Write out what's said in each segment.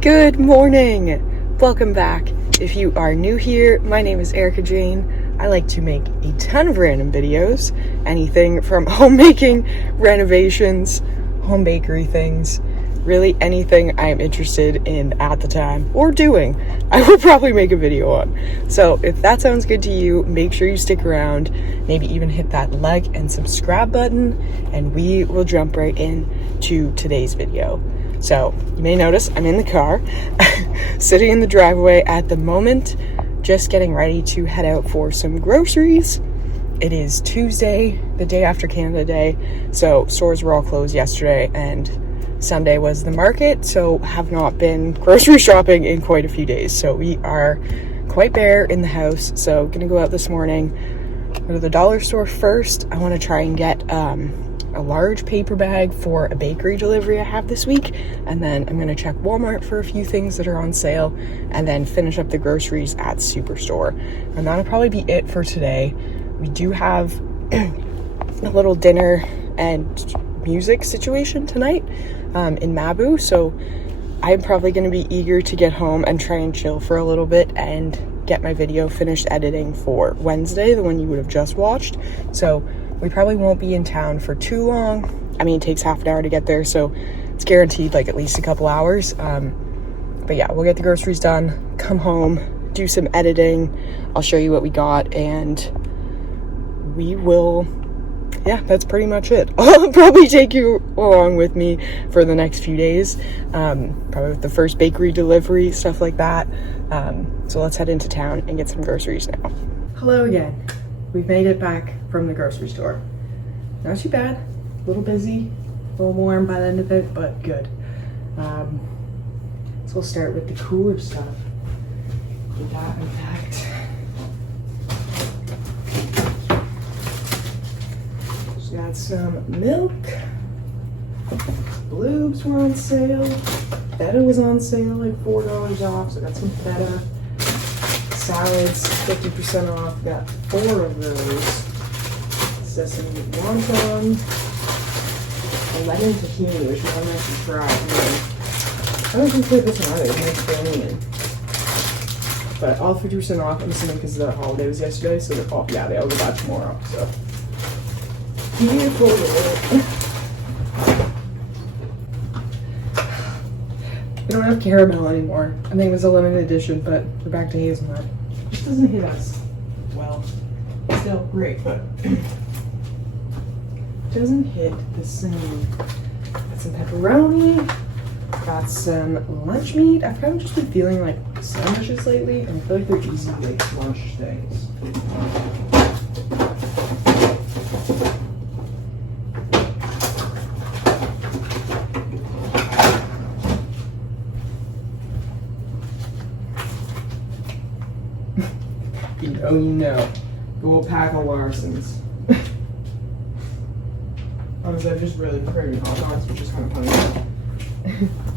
Good morning! Welcome back. If you are new here, my name is Erica Jane. I like to make a ton of random videos. Anything from homemaking, renovations, home bakery things, really anything I'm interested in at the time or doing, I will probably make a video on. So if that sounds good to you, make sure you stick around, maybe even hit that like and subscribe button, and we will jump right into today's video. So you may notice I'm in the car, sitting in the driveway at the moment, just getting ready to head out for some groceries. It is Tuesday, the day after Canada Day, so stores were all closed yesterday, and Sunday was the market, so have not been grocery shopping in quite a few days. So we are quite bare in the house, so gonna go out this morning, go to the dollar store first. I want to try and get a large paper bag for a bakery delivery I have this week, and then I'm going to check Walmart for a few things that are on sale, and then finish up the groceries at Superstore. And that'll probably be it for today. We do have a little dinner and music situation tonight in Mabu, so I'm probably going to be eager to get home and try and chill for a little bit and get my video finished editing for Wednesday, the one you would have just watched. So we probably won't be in town for too long. I mean, it takes half an hour to get there, so it's guaranteed like at least a couple hours. But yeah, we'll get the groceries done, come home, do some editing. I'll show you what we got, and we will, yeah, that's pretty much it. I'll probably take you along with me for the next few days, probably with the first bakery delivery, stuff like that. So let's head into town and get some groceries now. Hello again. We've made it back from the grocery store. Not too bad, a little busy, a little warm by the end of it, but good. So we'll start with the cooler stuff. With that, in fact. Just got some milk. Bloobs were on sale. Feta was on sale, like $4 off, so I got some feta. Salads, 50% off. Got 4 of those. Sesame wonton. A lemon tahini, which I'm going to try. I don't think I this one either. It's Mediterranean. But all 50% off, I'm assuming because the holiday was yesterday, so they're all, yeah, they all go back tomorrow. So beautiful. We don't have caramel anymore. I think it was a limited edition, but we're back to hazelnut. Just doesn't hit us well. Still great, but doesn't hit the same. Got some pepperoni. Got some lunch meat. I've kind of just been feeling like sandwiches lately, and I feel like they're easy like lunch things. You know, the whole pack of Larsons. Honestly, I've just really been craving hot dogs, which is kind of funny.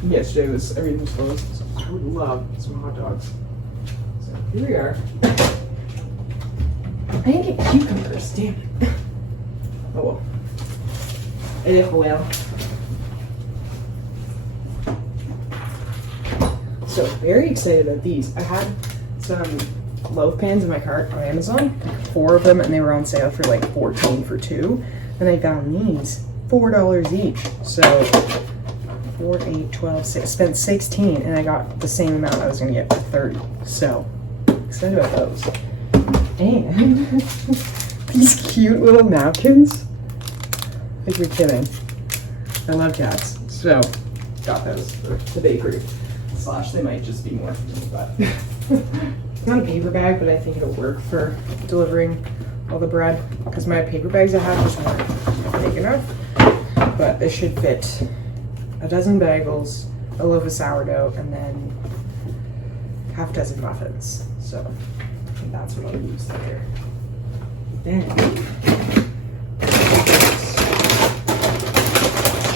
Yesterday everything was closed, so I would love some hot dogs. So here we are. I didn't get cucumbers, damn it. Oh well. So very excited about these. I had some loaf pans in my cart on Amazon, 4 of them, and they were on sale for like $14 for 2. And I found these $4 each. So 4, 8, 12, 6, spent 16, and I got the same amount I was gonna get for 30. So excited about those. And these cute little napkins. Like you're kidding. I love cats. So got those for the bakery. / they might just be more for me, but it's not a paper bag, but I think it'll work for delivering all the bread, because my paper bags I have just weren't big enough. But this should fit a dozen bagels, a loaf of sourdough, and then half a dozen muffins. So I think that's what I'll use there. Then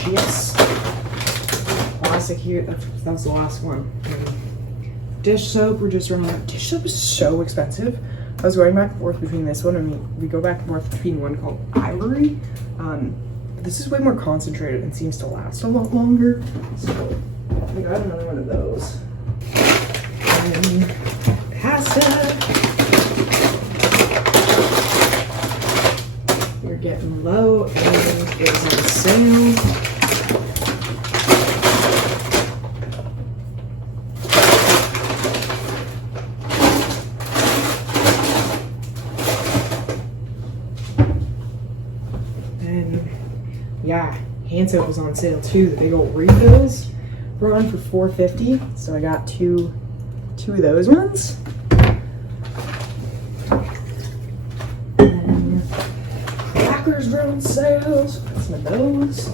chips. Classic here. That was the last one. Dish soap, we're just running out. Dish soap is so expensive. I was going back and forth between this one, and we go back and forth between one called Ivory. But this is way more concentrated and seems to last a lot longer. So We got another one of those. And pasta. We're getting low and it's on sale. And yeah, hand soap was on sale too. The big old refills were on for $4.50, so I got two of those ones. And crackers were on sale, so got some of those.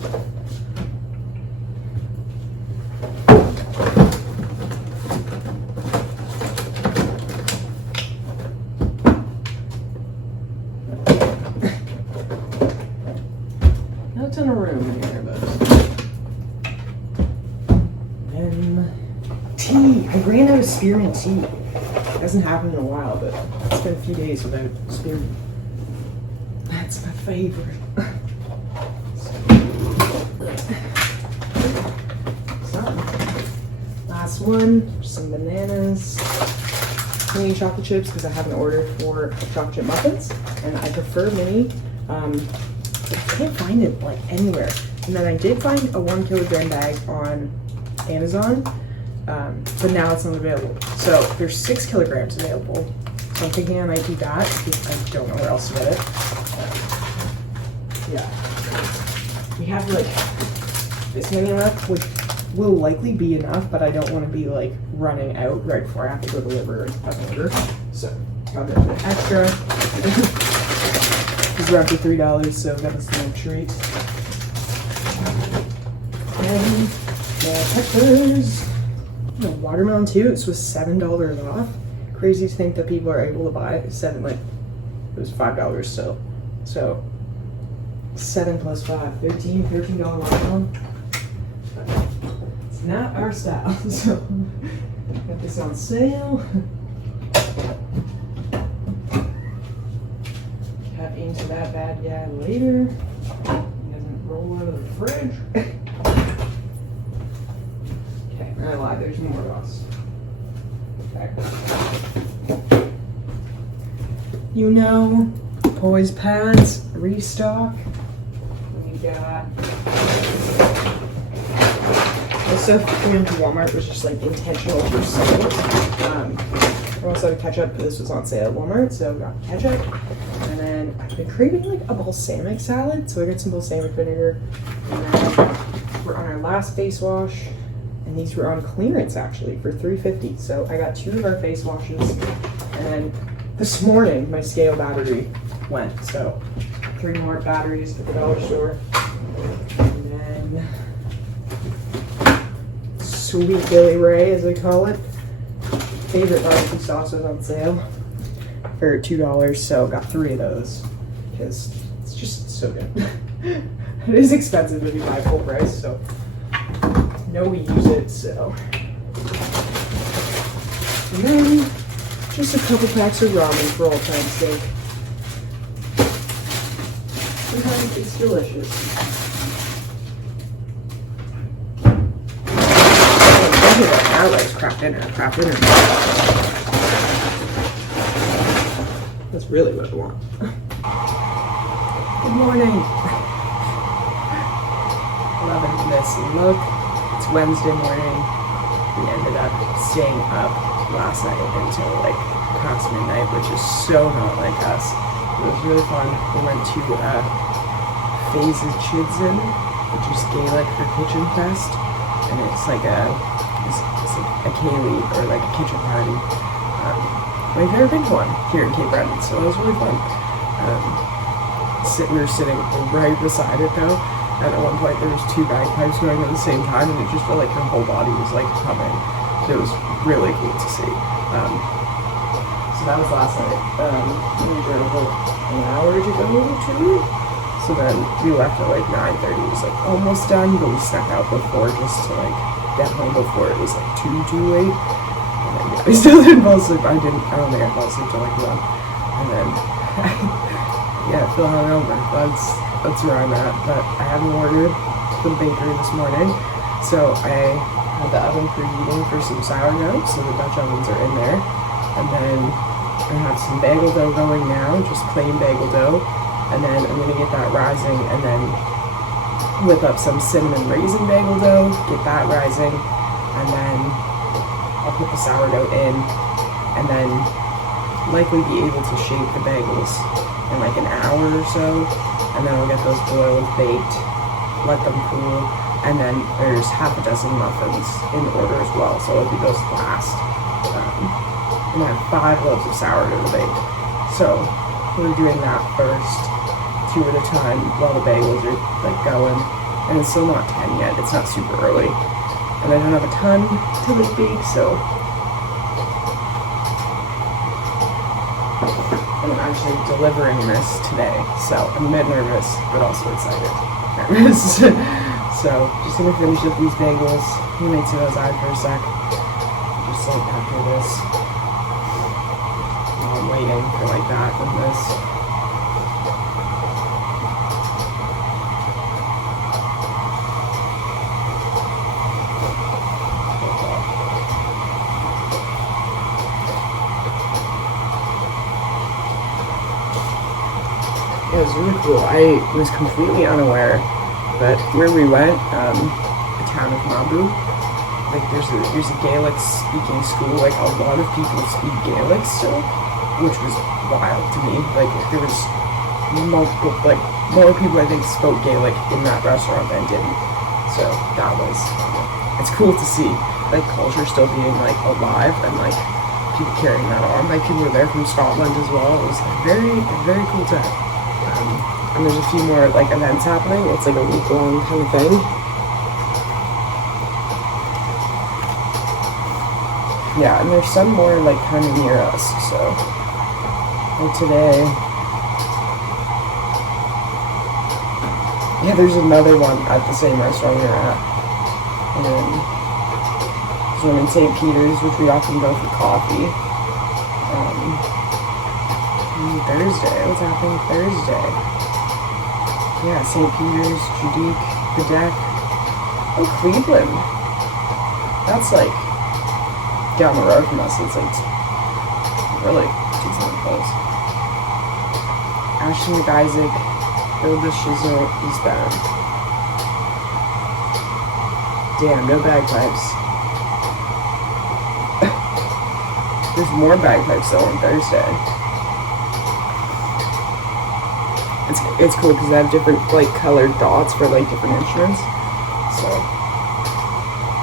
No ton of room in here, but. And tea. I ran out of spearmint tea. It hasn't happened in a while, but it's been a few days without spearmint. That's my favorite. Last one, some bananas, mini chocolate chips because I have an order for chocolate chip muffins, and I prefer mini. I can't find it like anywhere. And then I did find a 1 kilogram bag on Amazon, but now it's not available. So there's 6 kilograms available. So I'm thinking I might do that because I don't know where else to get it. Yeah. We have like this many left, which will likely be enough, but I don't want to be like running out right before I have to go deliver an order. So got a bit extra. It's roughly $3, so that was no treat. And peppers. Watermelon too. This was $7 off. Crazy to think that people are able to buy it. It was $5 still. So 7 plus 5, $13 watermelon. It's not our style, so got this on sale. Cut into that bad guy later. It doesn't roll out of the fridge. Okay, I lied, there's more of us. Okay. You know, poise pads, restock. We got this stuff coming from Walmart was just like intentional for sale. We also had ketchup, but this was on sale at Walmart, so we got ketchup. And then I've been craving like a balsamic salad, so I got some balsamic vinegar. And then we're on our last face wash, and these were on clearance actually for $3.50. So I got 2 of our face washes, and then this morning my scale battery went, so 3 more batteries at the dollar store. And then Sweet Billy Ray, as I call it. Favorite barbecue sauce was on sale for $2, so got 3 of those because it's just so good. It is expensive if you buy full price, so know we use it, so. And then just a couple packs of ramen for old time's sake. Sometimes it's delicious. Now let's crap dinner. That's really what I want. Good morning. Loving this look. It's Wednesday morning. We ended up staying up last night until like past midnight, which is so not like us. It was really fun. We went to Phases Chidston, which is Gaelic for Kitchen Fest, and it's like a ceilidh or like a kitchen party. I've never been to one here in Cape Breton, so it was really fun. We were sitting right beside it though, and at one point there was 2 bagpipes going at the same time, and it just felt like your whole body was like humming. So it was really cool to see. So that was last night. We drove like an hour to go to. So then we left at like 9:30. It was like almost done, but we snuck out before just to like get home before it was like too late. And then yeah, we still didn't fall asleep. I don't think I fell asleep till like 1. And then yeah, feeling hungover. That's where I'm at. But I had an order from the bakery this morning, so I have the oven preheating for some sourdough, so the Dutch ovens are in there. And then I have some bagel dough going now, just plain bagel dough. And then I'm gonna get that rising and then whip up some cinnamon raisin bagel dough, get that rising, and then I'll put the sourdough in, and then likely be able to shape the bagels in like an hour or so, and then I'll get those boiled, baked, let them cool, and then there's half a dozen muffins in order as well, so I'll do those last. And I have 5 loaves of sourdough to bake, so we're doing that first, 2 at a time while the bagels are like going, and it's still not 10 yet, it's not super early, and I don't have a ton to like bake, so I'm actually delivering this today, so I'm a bit nervous, but also excited. So, just gonna finish up these bagels. I'm gonna make some of those out for a sec. Just like after this. While I'm waiting for like that and this. Yeah, it was really cool. I was completely unaware that where we went, the town of Mabu, like there's a Gaelic speaking school, like a lot of people speak Gaelic still, which was wild to me. Like there was multiple, like more people I think spoke Gaelic in that restaurant than didn't. So that was, it's cool to see, like culture still being like alive and like people carrying that on. Like people were there from Scotland as well. It was very cool time. And there's a few more like events happening. It's like a week-long kind of thing. Yeah, and there's some more like kind of near us. So like today, yeah, there's another one at the same restaurant we were at. And there's one in St. Peter's, which we often go for coffee. Thursday. What's happening Thursday? Yeah, St. Peter's, Judique, the deck. Oh, Cleveland. That's like down the road from us. It's like really decent close. Ashton McIsaac, Hilda Shizzle, Eastbound. Damn, no bagpipes. There's more bagpipes though on Thursday. It's cool because they have different like colored dots for like different instruments. So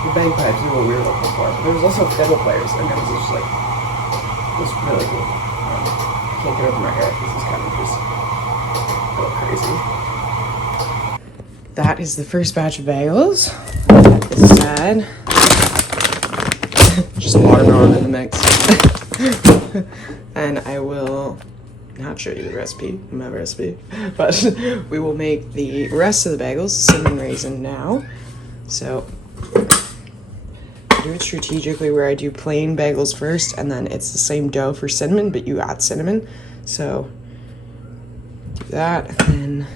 the bagpipes are what we were looking for. But there was also fiddle players, and it was just like it was really cool. I can't get over my head. This is kind of just a little crazy. That is the first batch of bagels. It's sad. Just watermelon in the mix. And I will not show you the recipe, my recipe, but we will make the rest of the bagels, cinnamon raisin now. So I do it strategically where I do plain bagels first, and then it's the same dough for cinnamon, but you add cinnamon. So do that, and then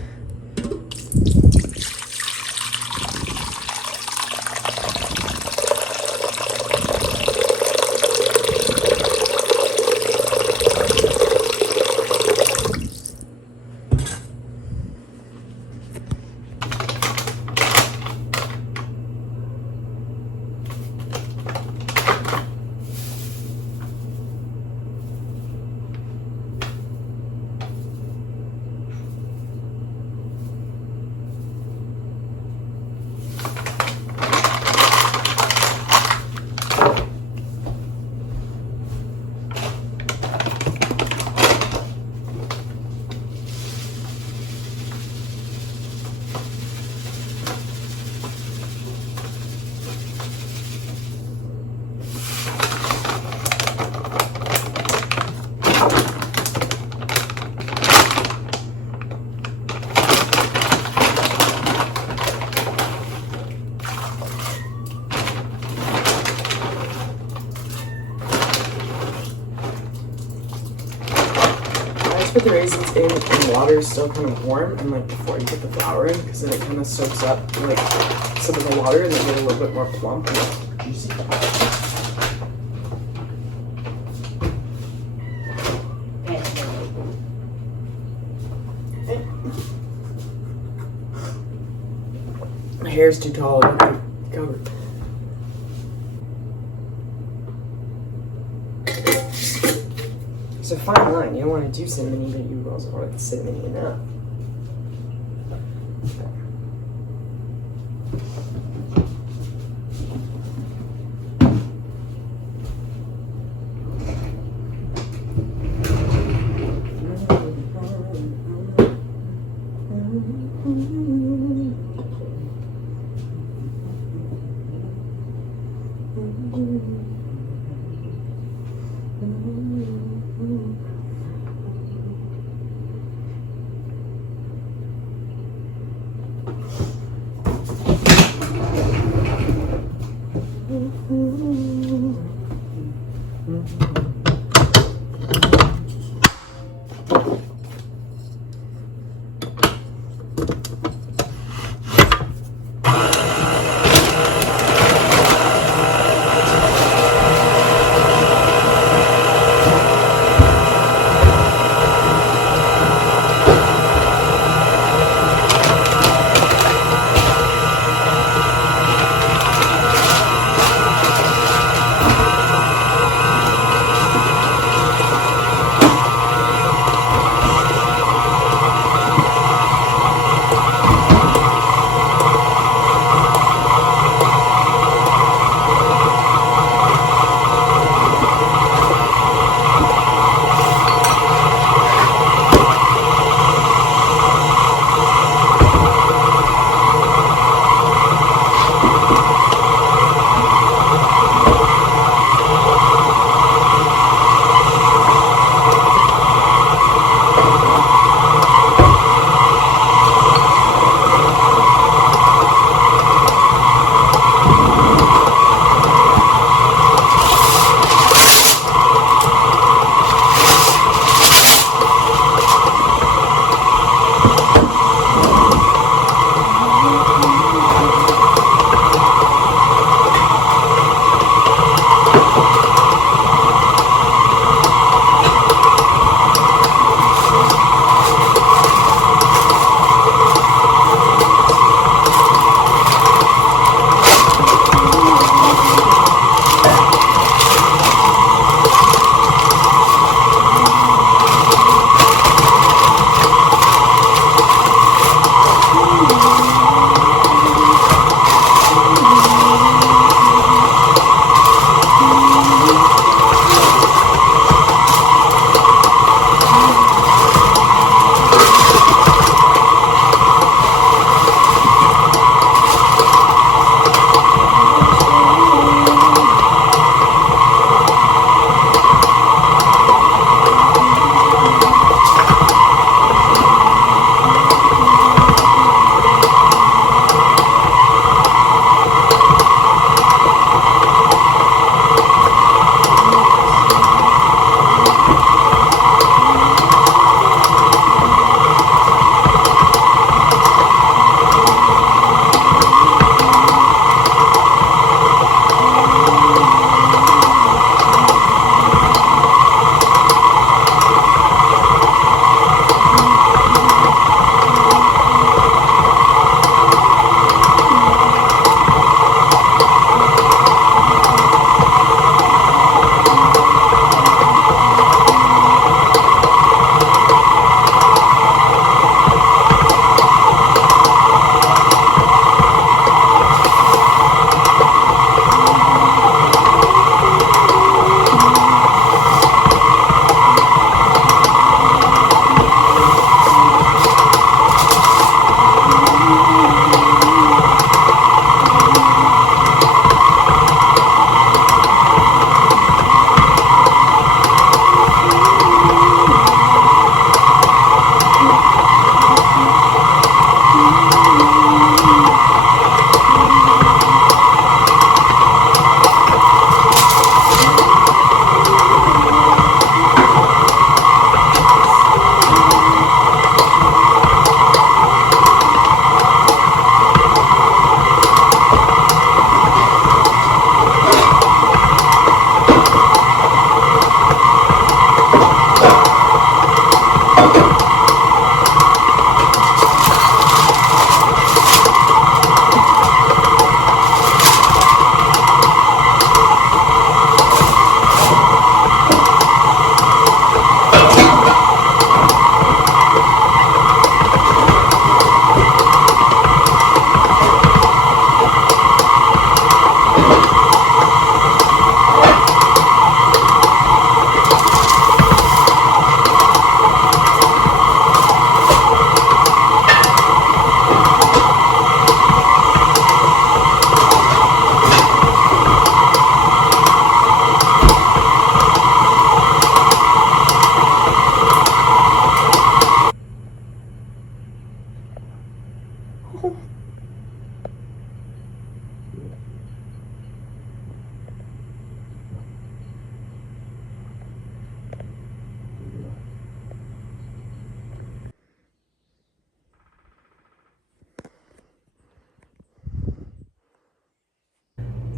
put the raisins in and water is still kind of warm, and like before you put the flour in, because then it kind of soaks up like some of the water and they get a little bit more plump and juicy. My hair's too tall to be covered. It's a fine line. You don't want to do cinnamony, but you also want to cinnamony enough.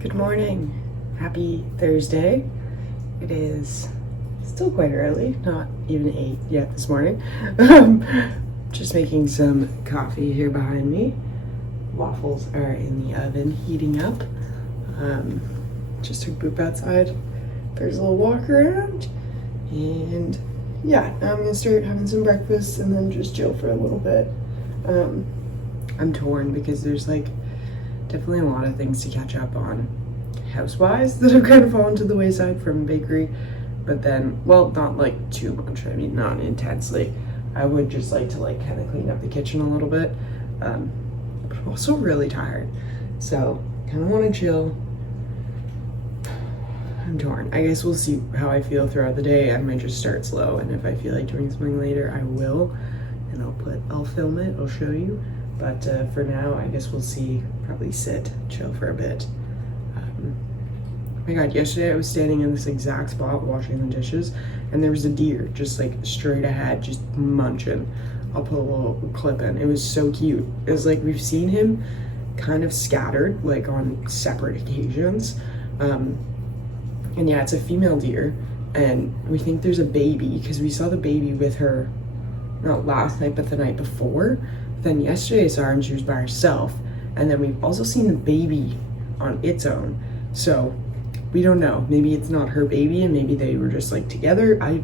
Good morning. Happy Thursday. It is still quite early, not even 8 yet this morning. Just making some coffee here behind me. Waffles are in the oven heating up. Just took Boop outside. There's a little walk around. And yeah, now I'm gonna start having some breakfast and then just chill for a little bit. I'm torn because there's like definitely a lot of things to catch up on house-wise that have kind of fallen to the wayside from bakery, but then, well, not like too much. I mean, not intensely. I would just like to like kind of clean up the kitchen a little bit, but I'm also really tired, so kind of want to chill. I'm torn. I guess we'll see how I feel throughout the day. I might just start slow, and if I feel like doing something later, I will, and I'll film it, I'll show you. But for now, I guess we'll see. Probably sit, chill for a bit. Oh my god, yesterday I was standing in this exact spot washing the dishes, and there was a deer just like straight ahead, just munching. I'll put a little clip in. It was so cute. It was like we've seen him kind of scattered, like on separate occasions. And yeah, it's a female deer, and we think there's a baby because we saw the baby with her, not last night, but the night before. Then yesterday I saw her and she was by herself, and then we've also seen the baby on its own. So we don't know. Maybe it's not her baby, and maybe they were just like together. I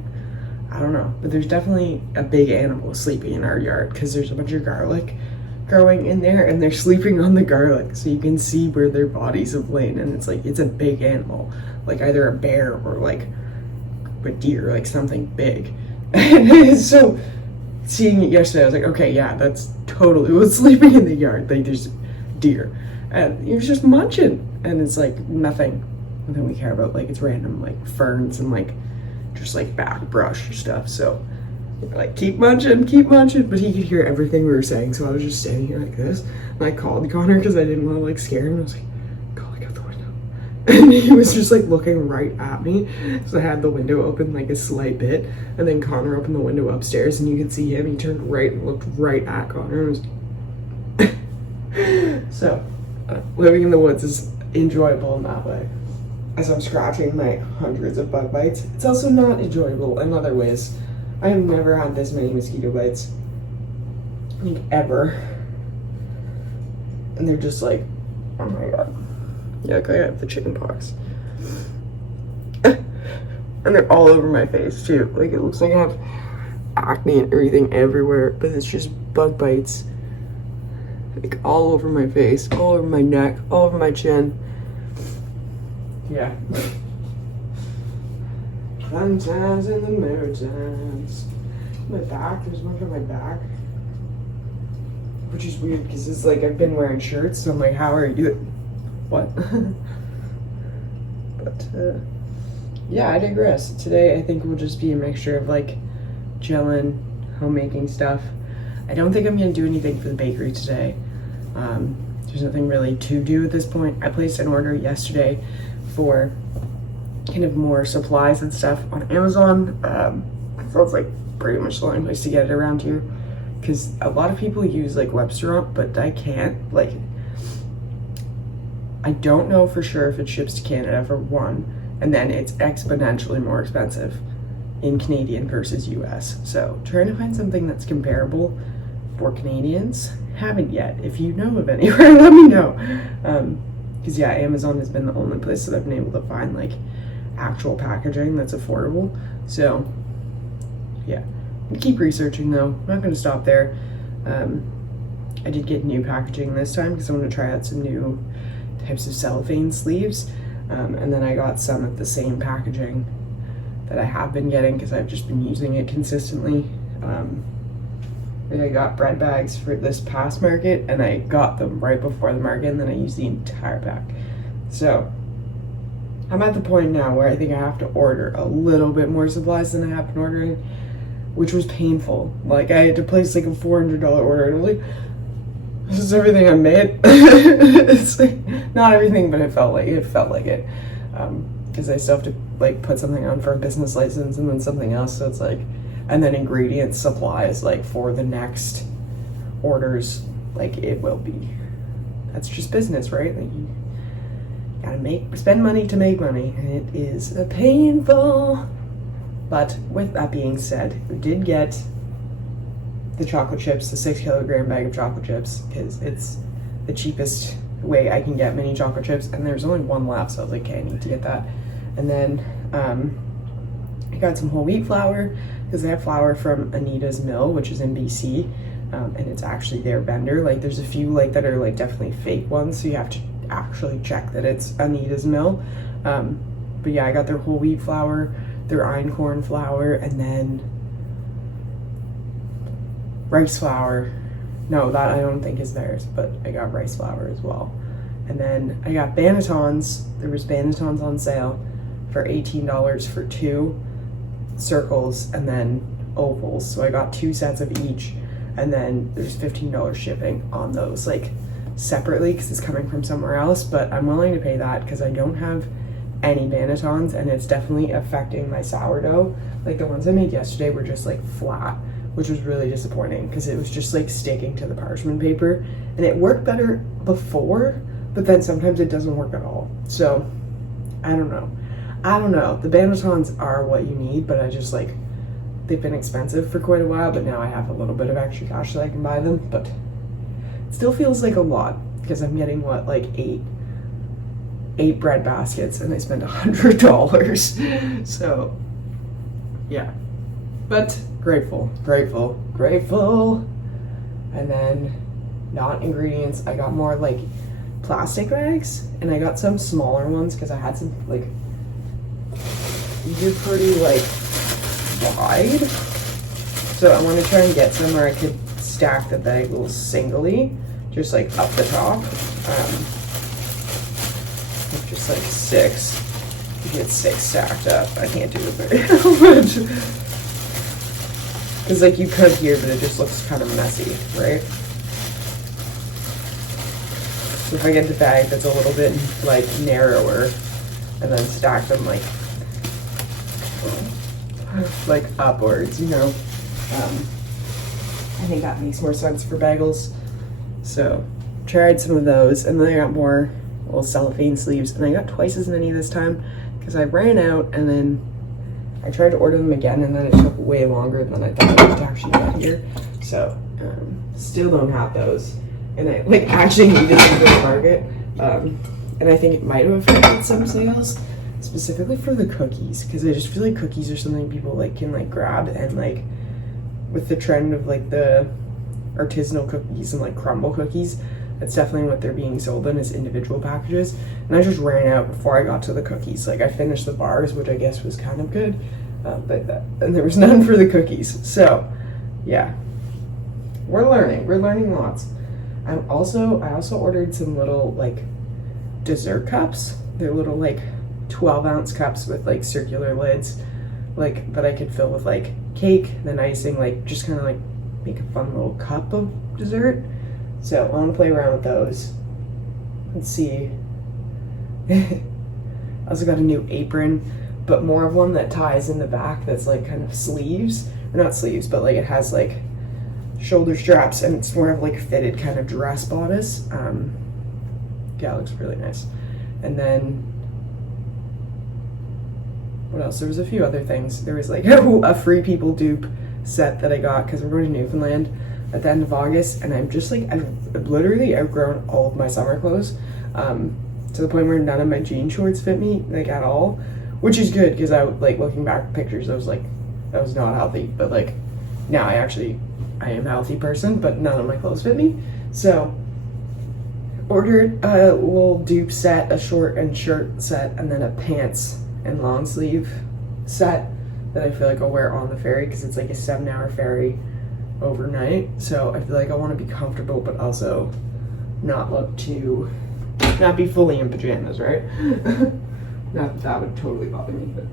don't know. But there's definitely a big animal sleeping in our yard because there's a bunch of garlic growing in there, and they're sleeping on the garlic, so you can see where their bodies have lain. And it's like it's a big animal, like either a bear or like a deer, like something big. And so seeing it yesterday, I was like, okay, yeah, that's totally what's sleeping in the yard. Like there's deer, and he was just munching, and it's like nothing we care about. Like it's random like ferns and like just like back brush and stuff. So like keep munching, but he could hear everything we were saying. So I was just standing here like this, and I called Connor because I didn't want to like scare him. I was like, go look out the window, and he was just like looking right at me. So I had the window open like a slight bit, and then Connor opened the window upstairs, and you could see him. He turned right and looked right at Connor. And was so living in the woods is enjoyable in that way. As I'm scratching my hundreds of bug bites, it's also not enjoyable in other ways. I have never had this many mosquito bites, I think ever, and they're just like, oh my god, yeah, I have the chicken pox, and they're all over my face too. Like it looks like I have acne and everything everywhere, but it's just bug bites, like all over my face, all over my neck, all over my chin. Yeah. Sometimes in the mountains. My back, there's one on my back. Which is weird because it's like I've been wearing shirts, so I'm like, how are you? What? But yeah, I digress. Today I think will just be a mixture of like chilling, homemaking stuff. I don't think I'm gonna do anything for the bakery today. There's nothing really to do at this point. I placed an order yesterday for kind of more supplies and stuff on Amazon. So it's like pretty much the only place to get it around here, because a lot of people use like Webstaurant, but I can't. Like, I don't know for sure if it ships to Canada for one, and then it's exponentially more expensive in Canadian versus US. So trying to find something that's comparable for Canadians. Haven't yet. If you know of anywhere, let me know. Because yeah, Amazon has been the only place that I've been able to find like actual packaging that's affordable. So yeah, I'm gonna keep researching though. I'm not gonna stop there. I did get new packaging this time because I want to try out some new types of cellophane sleeves, and then I got some of the same packaging that I have been getting because I've just been using it consistently. Like I got bread bags for this past market, and I got them right before the market, and then I used the entire pack. So I'm at the point now where I think I have to order a little bit more supplies than I have been ordering, which was painful. Like I had to place like a $400 order, and I was like, this is everything I made. It's like not everything, but it felt like it. Because I still have to like put something on for a business license and then something else. So it's like, and then ingredients, supplies, like for the next orders, like it will be. That's just business, right? Like gotta spend money to make money, and it is painful. But with that being said, we did get the chocolate chips, the 6-kilogram bag of chocolate chips, because it's the cheapest way I can get mini chocolate chips, and there's only one left, so I was like, okay, I need to get that. And then I got some whole wheat flour, because they have flour from Anita's Mill, which is in BC, and it's actually their vendor. Like, there's a few like that are like definitely fake ones, so you have to actually check that it's Anita's Mill. But yeah, I got their whole wheat flour, their einkorn flour, and then rice flour. No, that I don't think is theirs, but I got rice flour as well. And then I got bannetons. There was bannetons on sale for $18 for 2 circles and then ovals. So I got 2 sets of each, and then there's $15 shipping on those, like separately, because it's coming from somewhere else. But I'm willing to pay that because I don't have any bannetons, and it's definitely affecting my sourdough. Like, the ones I made yesterday were just like flat, which was really disappointing because it was just like sticking to the parchment paper, and it worked better before, but then sometimes it doesn't work at all. So I don't know. The bannetons are what you need, but I just like, they've been expensive for quite a while, but now I have a little bit of extra cash so I can buy them. But it still feels like a lot because I'm getting what, like eight bread baskets, and I spent $100. So yeah, but grateful. And then not ingredients, I got more like plastic bags, and I got some smaller ones because I had some like, these are pretty like wide, so I want to try and get some where I could stack the bagels singly, just like up the top. Just like 6. You get 6 stacked up. I can't do it very much. Because like you could here, but it just looks kind of messy, right? So if I get the bag that's a little bit like narrower, and then stack them like upwards, you know, I think that makes more sense for bagels. So tried some of those, and then I got more little cellophane sleeves, and I got twice as many this time because I ran out, and then I tried to order them again, and then it took way longer than I thought it would actually get here. So still don't have those, and I like actually needed to go to Target, and I think it might have affected some sales, specifically for the cookies, because I just feel like cookies are something people like can like grab, and like with the trend of like the artisanal cookies and like crumble cookies, that's definitely what they're being sold in, is individual packages. And I just ran out before I got to the cookies. Like, I finished the bars, which I guess was kind of good, and there was none for the cookies. So yeah, we're learning lots. I also ordered some little like dessert cups. They're little like 12-ounce cups with like circular lids, like that I could fill with like cake, then icing, like just kind of like make a fun little cup of dessert. So I want to play around with those. Let's see. I also got a new apron, but more of one that ties in the back, that's like kind of sleeves, or not sleeves, but like it has like shoulder straps, and it's more of like fitted kind of dress bodice. Yeah, it looks really nice. And then what else? There was a few other things. There was like a Free People dupe set that I got because we're going to Newfoundland at the end of August, and I'm just like, I've literally outgrown all of my summer clothes, to the point where none of my jean shorts fit me like at all, which is good because I like looking back at pictures, I was like, that was not healthy, but like now I am a healthy person, but none of my clothes fit me. So ordered a little dupe set, a short and shirt set, and then a pants and long sleeve set that I feel like I'll wear on the ferry because it's like a 7-hour ferry overnight. So I feel like I want to be comfortable, but also not be fully in pajamas, right? Not that that would totally bother me, but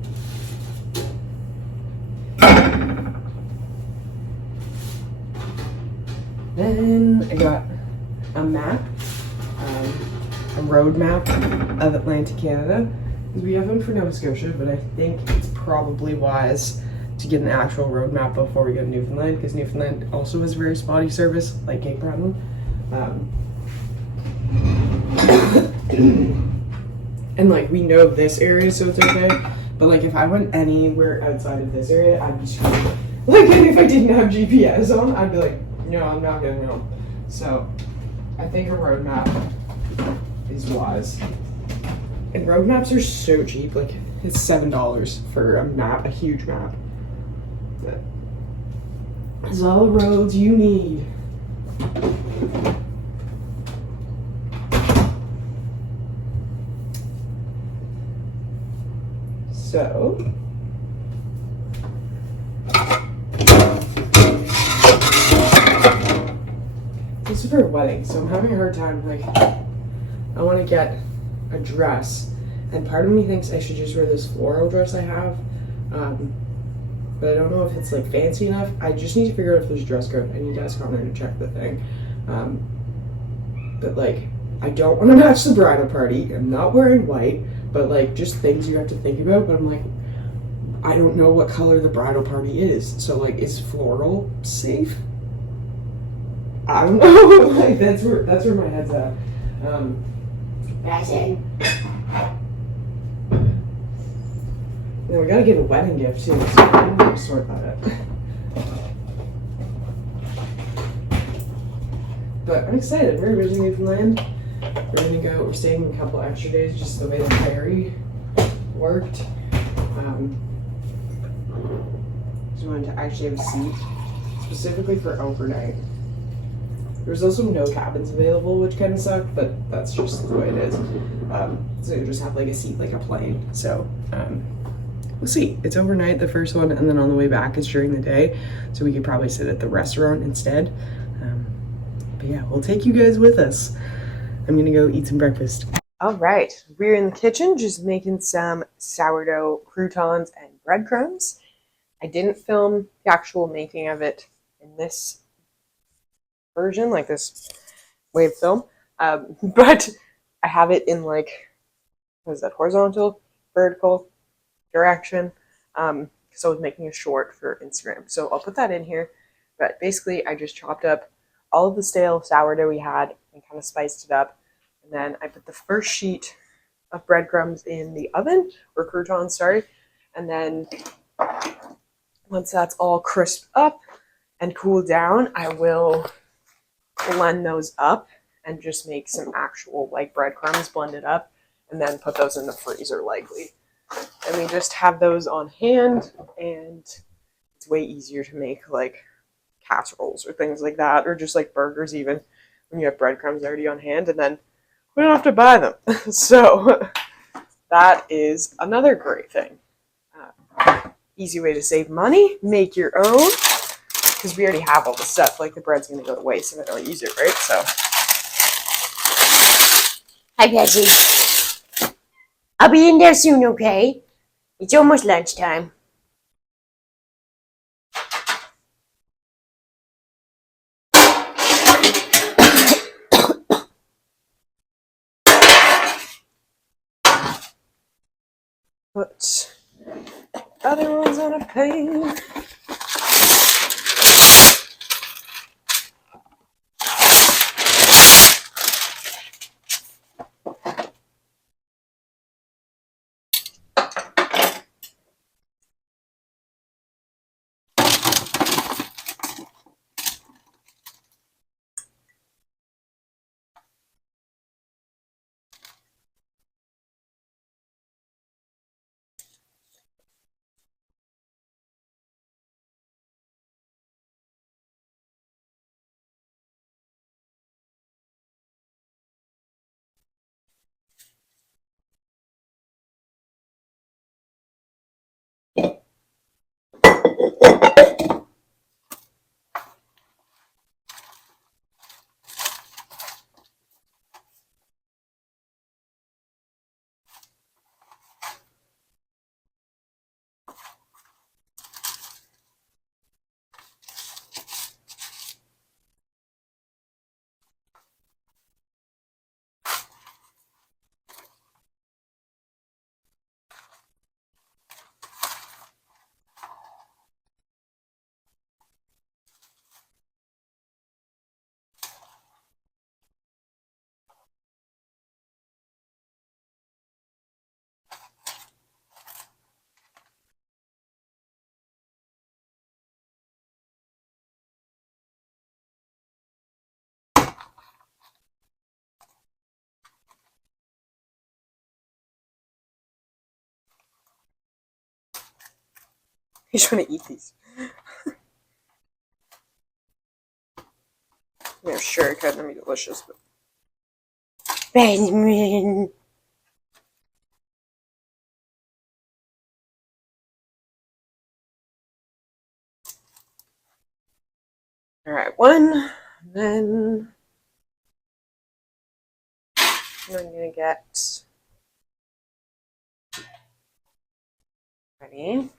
then I got a map, a road map of Atlantic Canada, because we have one for Nova Scotia, but I think it's probably wise to get an actual road map before we go to Newfoundland, because Newfoundland also has very spotty service, like Cape Breton. And like we know this area, so it's okay. But like if I went anywhere outside of this area, I'd be screwed. Like, and if I didn't have GPS on, I'd be like, no, I'm not getting home. So I think a road map is wise. And road maps are so cheap. Like it's $7 for a map, a huge map. That's all the roads you need. So this is for a wedding, so I'm having a hard time. Like, I want to get a dress, and part of me thinks I should just wear this floral dress I have, but I don't know if it's like fancy enough. I just need to figure out if there's a dress code. I need to ask Connor to check the thing. But like, I don't want to match the bridal party. I'm not wearing white, but like, just things you have to think about. But I'm like, I don't know what color the bridal party is, so like, is floral safe? I don't know. Like that's where my head's at. That's it. Now we gotta get a wedding gift too, so I'm gonna sort that out. But I'm excited. We're originally from land. We're gonna go. We're staying a couple extra days, just the way the ferry worked. Just wanted to actually have a seat specifically for overnight. There's also no cabins available, which kind of sucked, but that's just the way it is. So you just have like a seat like a plane. So we'll see. It's overnight, the first one, and then on the way back is during the day. So we could probably sit at the restaurant instead. But yeah, we'll take you guys with us. I'm gonna go eat some breakfast. All right, we're in the kitchen just making some sourdough croutons and breadcrumbs. I didn't film the actual making of it in this version, like this wave film, but I have it in like, what is that, horizontal, vertical direction, so I was making a short for Instagram, so I'll put that in here. But basically I just chopped up all of the stale sourdough we had and kind of spiced it up, and then I put the first sheet of breadcrumbs in the oven, or croutons, sorry, and then once that's all crisped up and cooled down, I will blend those up and just make some actual like breadcrumbs blended up, and then put those in the freezer likely. And we just have those on hand, and it's way easier to make like casseroles or things like that, or just like burgers even, when you have breadcrumbs already on hand, and then we don't have to buy them. So that is another great thing. Easy way to save money, make your own, because we already have all the stuff. Like the bread's going to go to waste if I don't use it, right? So. Hi, Bessie. I'll be in there soon, okay? It's almost lunchtime. Put other ones on a plate. He's trying to eat these. Yeah, sure, it couldn't be delicious, but Benjamin. Alright, one. Then I'm gonna get ready.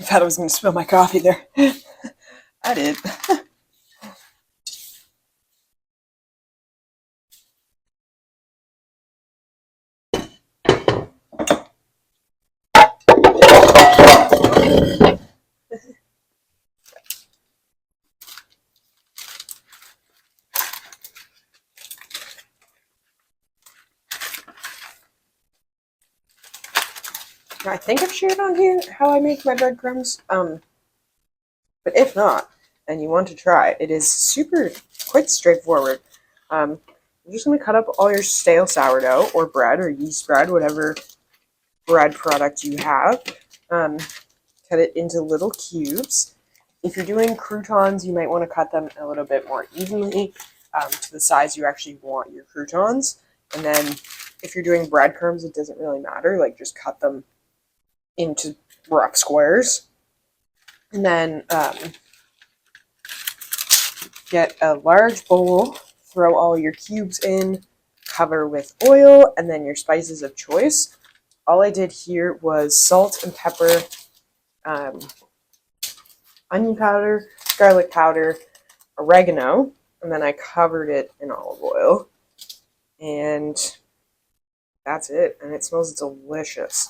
I thought I was gonna spill my coffee there. I did. I think I've shared on here how I make my breadcrumbs. But if not, and you want to try, it is quite straightforward. You're just going to cut up all your stale sourdough or bread or yeast bread, whatever bread product you have. Cut it into little cubes. If you're doing croutons, you might want to cut them a little bit more evenly to the size you actually want your croutons. And then if you're doing breadcrumbs, it doesn't really matter. Like, just cut them into rough squares. And then get a large bowl, throw all your cubes in, cover with oil, and then your spices of choice. All I did here was salt and pepper, onion powder, garlic powder, oregano, and then I covered it in olive oil. And that's it. And it smells delicious.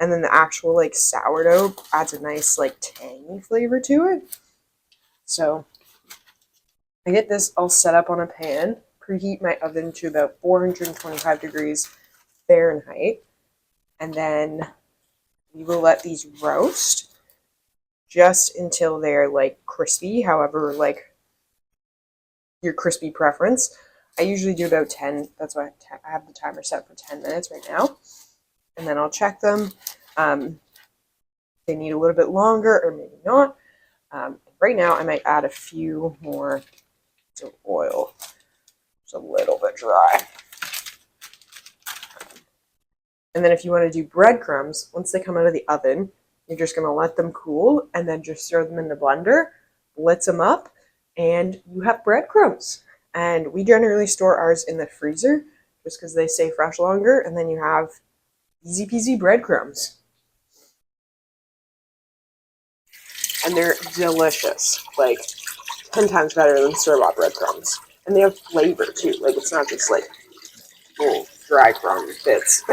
And then the actual like sourdough adds a nice like tangy flavor to it. So I get this all set up on a pan, preheat my oven to about 425 degrees Fahrenheit, and then we will let these roast just until they're like crispy, however like your crispy preference. I usually do about 10, that's why I have the timer set for 10 minutes right now, and then I'll check them. They need a little bit longer or maybe not. Right now I might add a few more of oil. It's a little bit dry. And then if you want to do breadcrumbs, once they come out of the oven, you're just going to let them cool and then just throw them in the blender, blitz them up, and you have breadcrumbs. And we generally store ours in the freezer just because they stay fresh longer, and then you have easy peasy breadcrumbs. And they're delicious, like 10 times better than store-bought breadcrumbs. And they have flavor too, like it's not just like little dry crumb bits.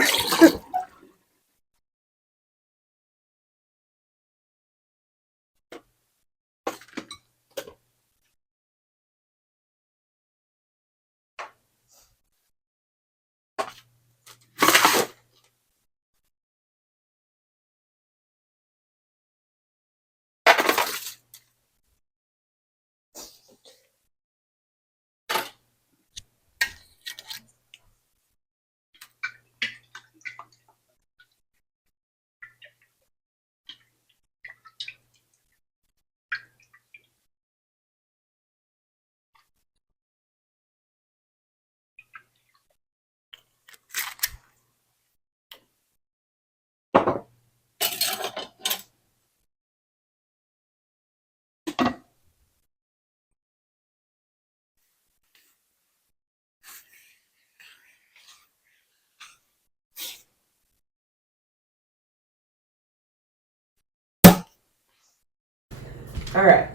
Alright,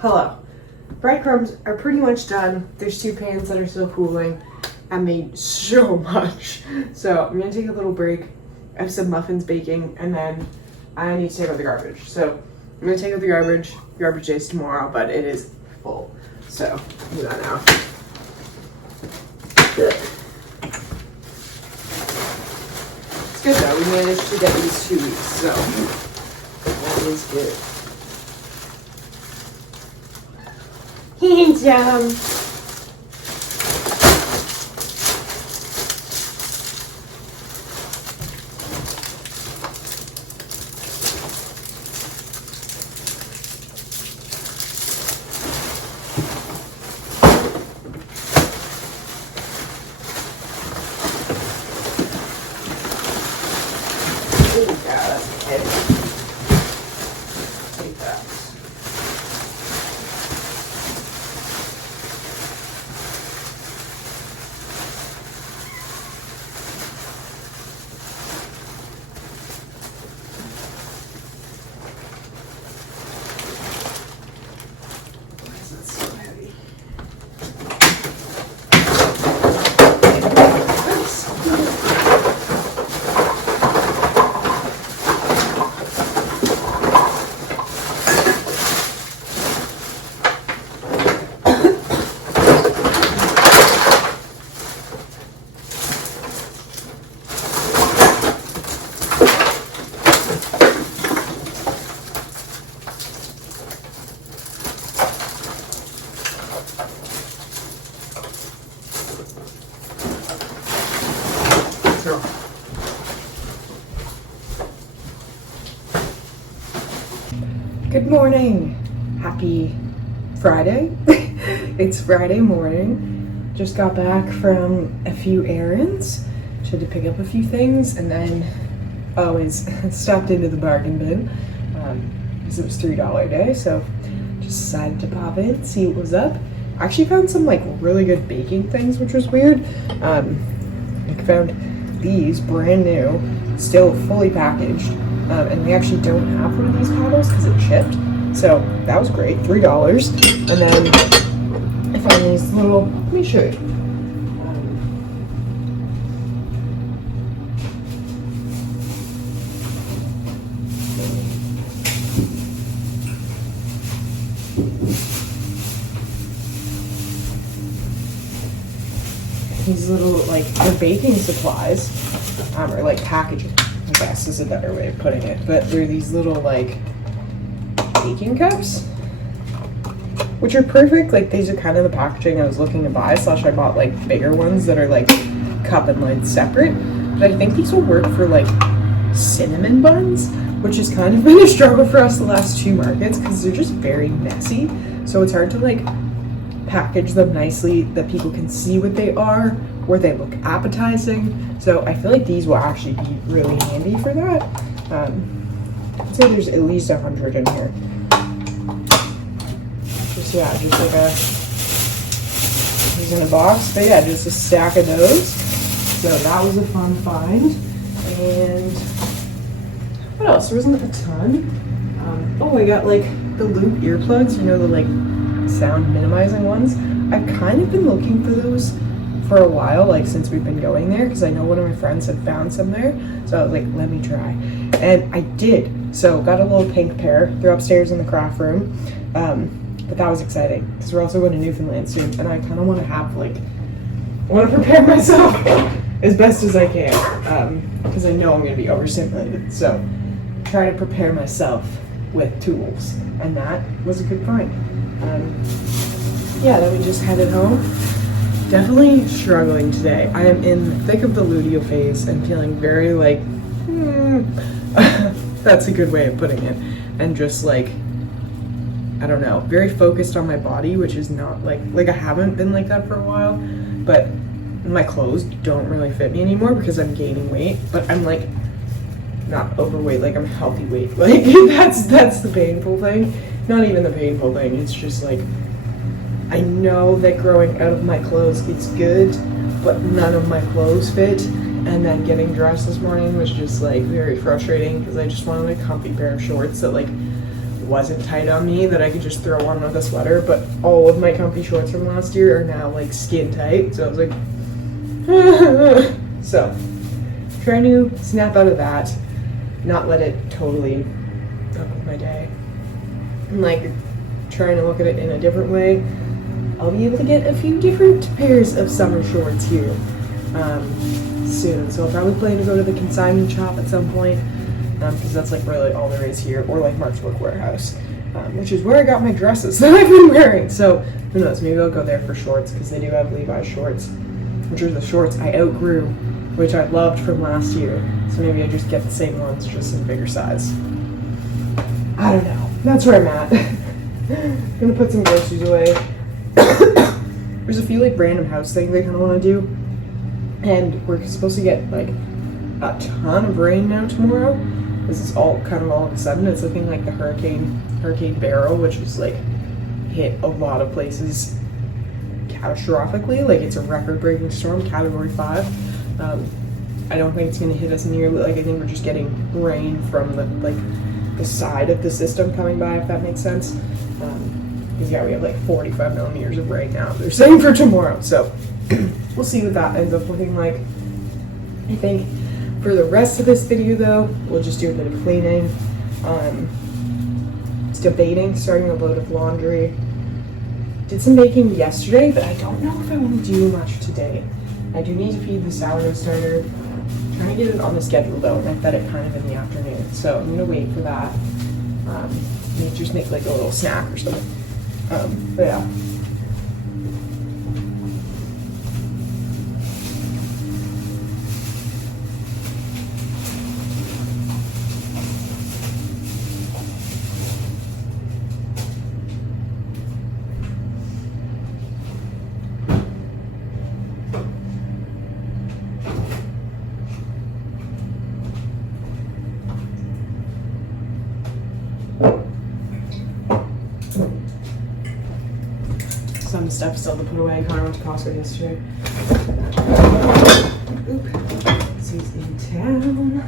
hello. Breadcrumbs are pretty much done. There's 2 pans that are still cooling. I made so much. So I'm gonna take a little break. I have some muffins baking, and then I need to take out the garbage. So I'm gonna take out the garbage. Garbage day is tomorrow, but it is full. So I'll do that now. It's good though. We managed to get these 2 weeks, so that is good. Handsome. Good morning. Happy Friday. It's Friday morning. Just got back from a few errands. Had to pick up a few things, and then always stopped into the bargain bin because it was $3 day, so just decided to pop in, see what was up. I actually found some like really good baking things, which was weird. I found these brand new, still fully packaged. And we actually don't have one of these paddles because it shipped. So that was great, $3. And then I found these little, let me show you. These little, like, they're baking supplies, or like packaging, I guess is a better way of putting it. But they're these little, like, baking cups, which are perfect. Like, these are kind of the packaging I was looking to buy, / I bought, like, bigger ones that are, like, cup and lid separate. But I think these will work for, like, cinnamon buns, which has kind of been a struggle for us the last 2 markets because they're just very messy. So it's hard to, like, package them nicely that people can see what they are, or they look appetizing. So I feel like these will actually be really handy for that. I'd say there's at least 100 in here. Just like these in a box. But yeah, just a stack of those. So that was a fun find. And what else? There wasn't a ton. Oh, I got like the loop earplugs, you know, the like sound minimizing ones. I've kind of been looking for those for a while, like since we've been going there, because I know one of my friends had found some there, so I was like, let me try, and I did. So got a little pink pair. They're upstairs in the craft room, but that was exciting because we're also going to Newfoundland soon, and I kind of want to have like, I want to prepare myself as best as I can, because I know I'm going to be overstimulated, so try to prepare myself with tools, and that was a good find. Yeah, then we just headed home. Definitely struggling today. I am in the thick of the luteal phase and feeling very like, that's a good way of putting it. And just like, I don't know, very focused on my body, which is not like I haven't been like that for a while, but my clothes don't really fit me anymore because I'm gaining weight, but I'm like not overweight, like I'm healthy weight. Like that's the painful thing. Not even the painful thing, it's just like, I know that growing out of my clothes it's good, but none of my clothes fit. And then getting dressed this morning was just like very frustrating because I just wanted a comfy pair of shorts that like wasn't tight on me that I could just throw on with a sweater, but all of my comfy shorts from last year are now like skin tight, so I was like, so trying to snap out of that, not let it totally fuck with my day, and like trying to look at it in a different way. I'll be able to get a few different pairs of summer shorts here soon, so I'll probably plan to go to the consignment shop at some point, because that's like really all there is here, or like Mark's Work Warehouse, which is where I got my dresses that I've been wearing. So who knows, maybe I'll go there for shorts, because they do have Levi's shorts, which are the shorts I outgrew, which I loved from last year. So maybe I just get the same ones, just in a bigger size. I don't know. That's where I'm at. I'm gonna put some groceries away. There's a few like random house things I kind of want to do, and we're supposed to get like a ton of rain now tomorrow. This is all of a sudden. It's looking like the Hurricane Beryl, which is like hit a lot of places catastrophically. Like it's a record-breaking storm, Category 5. I don't think it's going to hit us nearly. Like I think we're just getting rain from the side of the system coming by, if that makes sense. Because yeah, we have like 45 millimeters of rain now, they're saying, for tomorrow. So we'll see what that ends up looking like. I think for the rest of this video though, we'll just do a bit of cleaning. Debating starting a load of laundry. Did some baking yesterday, but I don't know if I want to do much today. I do need to feed the sourdough starter. I'm trying to get it on the schedule though, and I fed it kind of in the afternoon. So I'm gonna wait for that. Maybe just make like a little snack or something. But yeah. Some stuff still to put away. Connor went to Costco yesterday. Oop. So he's in town.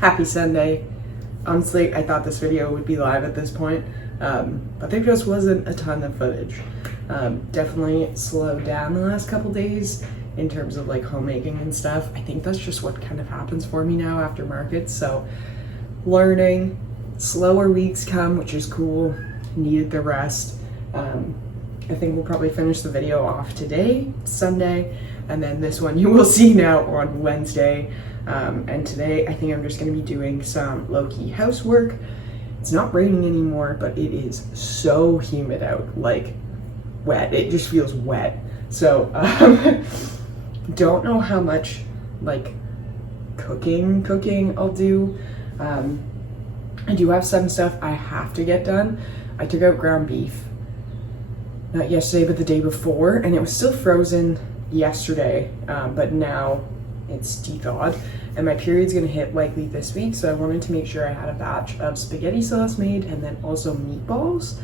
Happy Sunday. Honestly, I thought this video would be live at this point, but there just wasn't a ton of footage. Definitely slowed down the last couple days in terms of like homemaking and stuff. I think that's just what kind of happens for me now after markets. So learning, slower weeks come, which is cool. Needed the rest. I think we'll probably finish the video off today, Sunday, and then this one you will see now on Wednesday. And today I think I'm just going to be doing some low-key housework. It's not raining anymore, but it is so humid out, like wet. It just feels wet. So don't know how much like cooking I'll do. I do have some stuff I have to get done. I took out ground beef, not yesterday, but the day before, and it was still frozen yesterday, but now it's de-thawed, and my period's gonna hit likely this week, so I wanted to make sure I had a batch of spaghetti sauce made, and then also meatballs.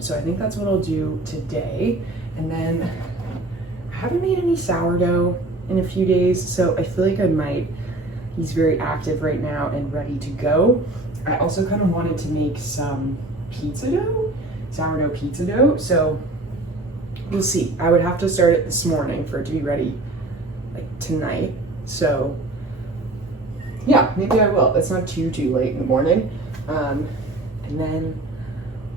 So I think that's what I'll do today. And then I haven't made any sourdough in a few days, so I feel like I might. He's very active right now and ready to go. I also kind of wanted to make some pizza dough, sourdough pizza dough, so we'll see. I would have to start it this morning for it to be ready like tonight. So yeah, maybe I will. It's not too late in the morning. And then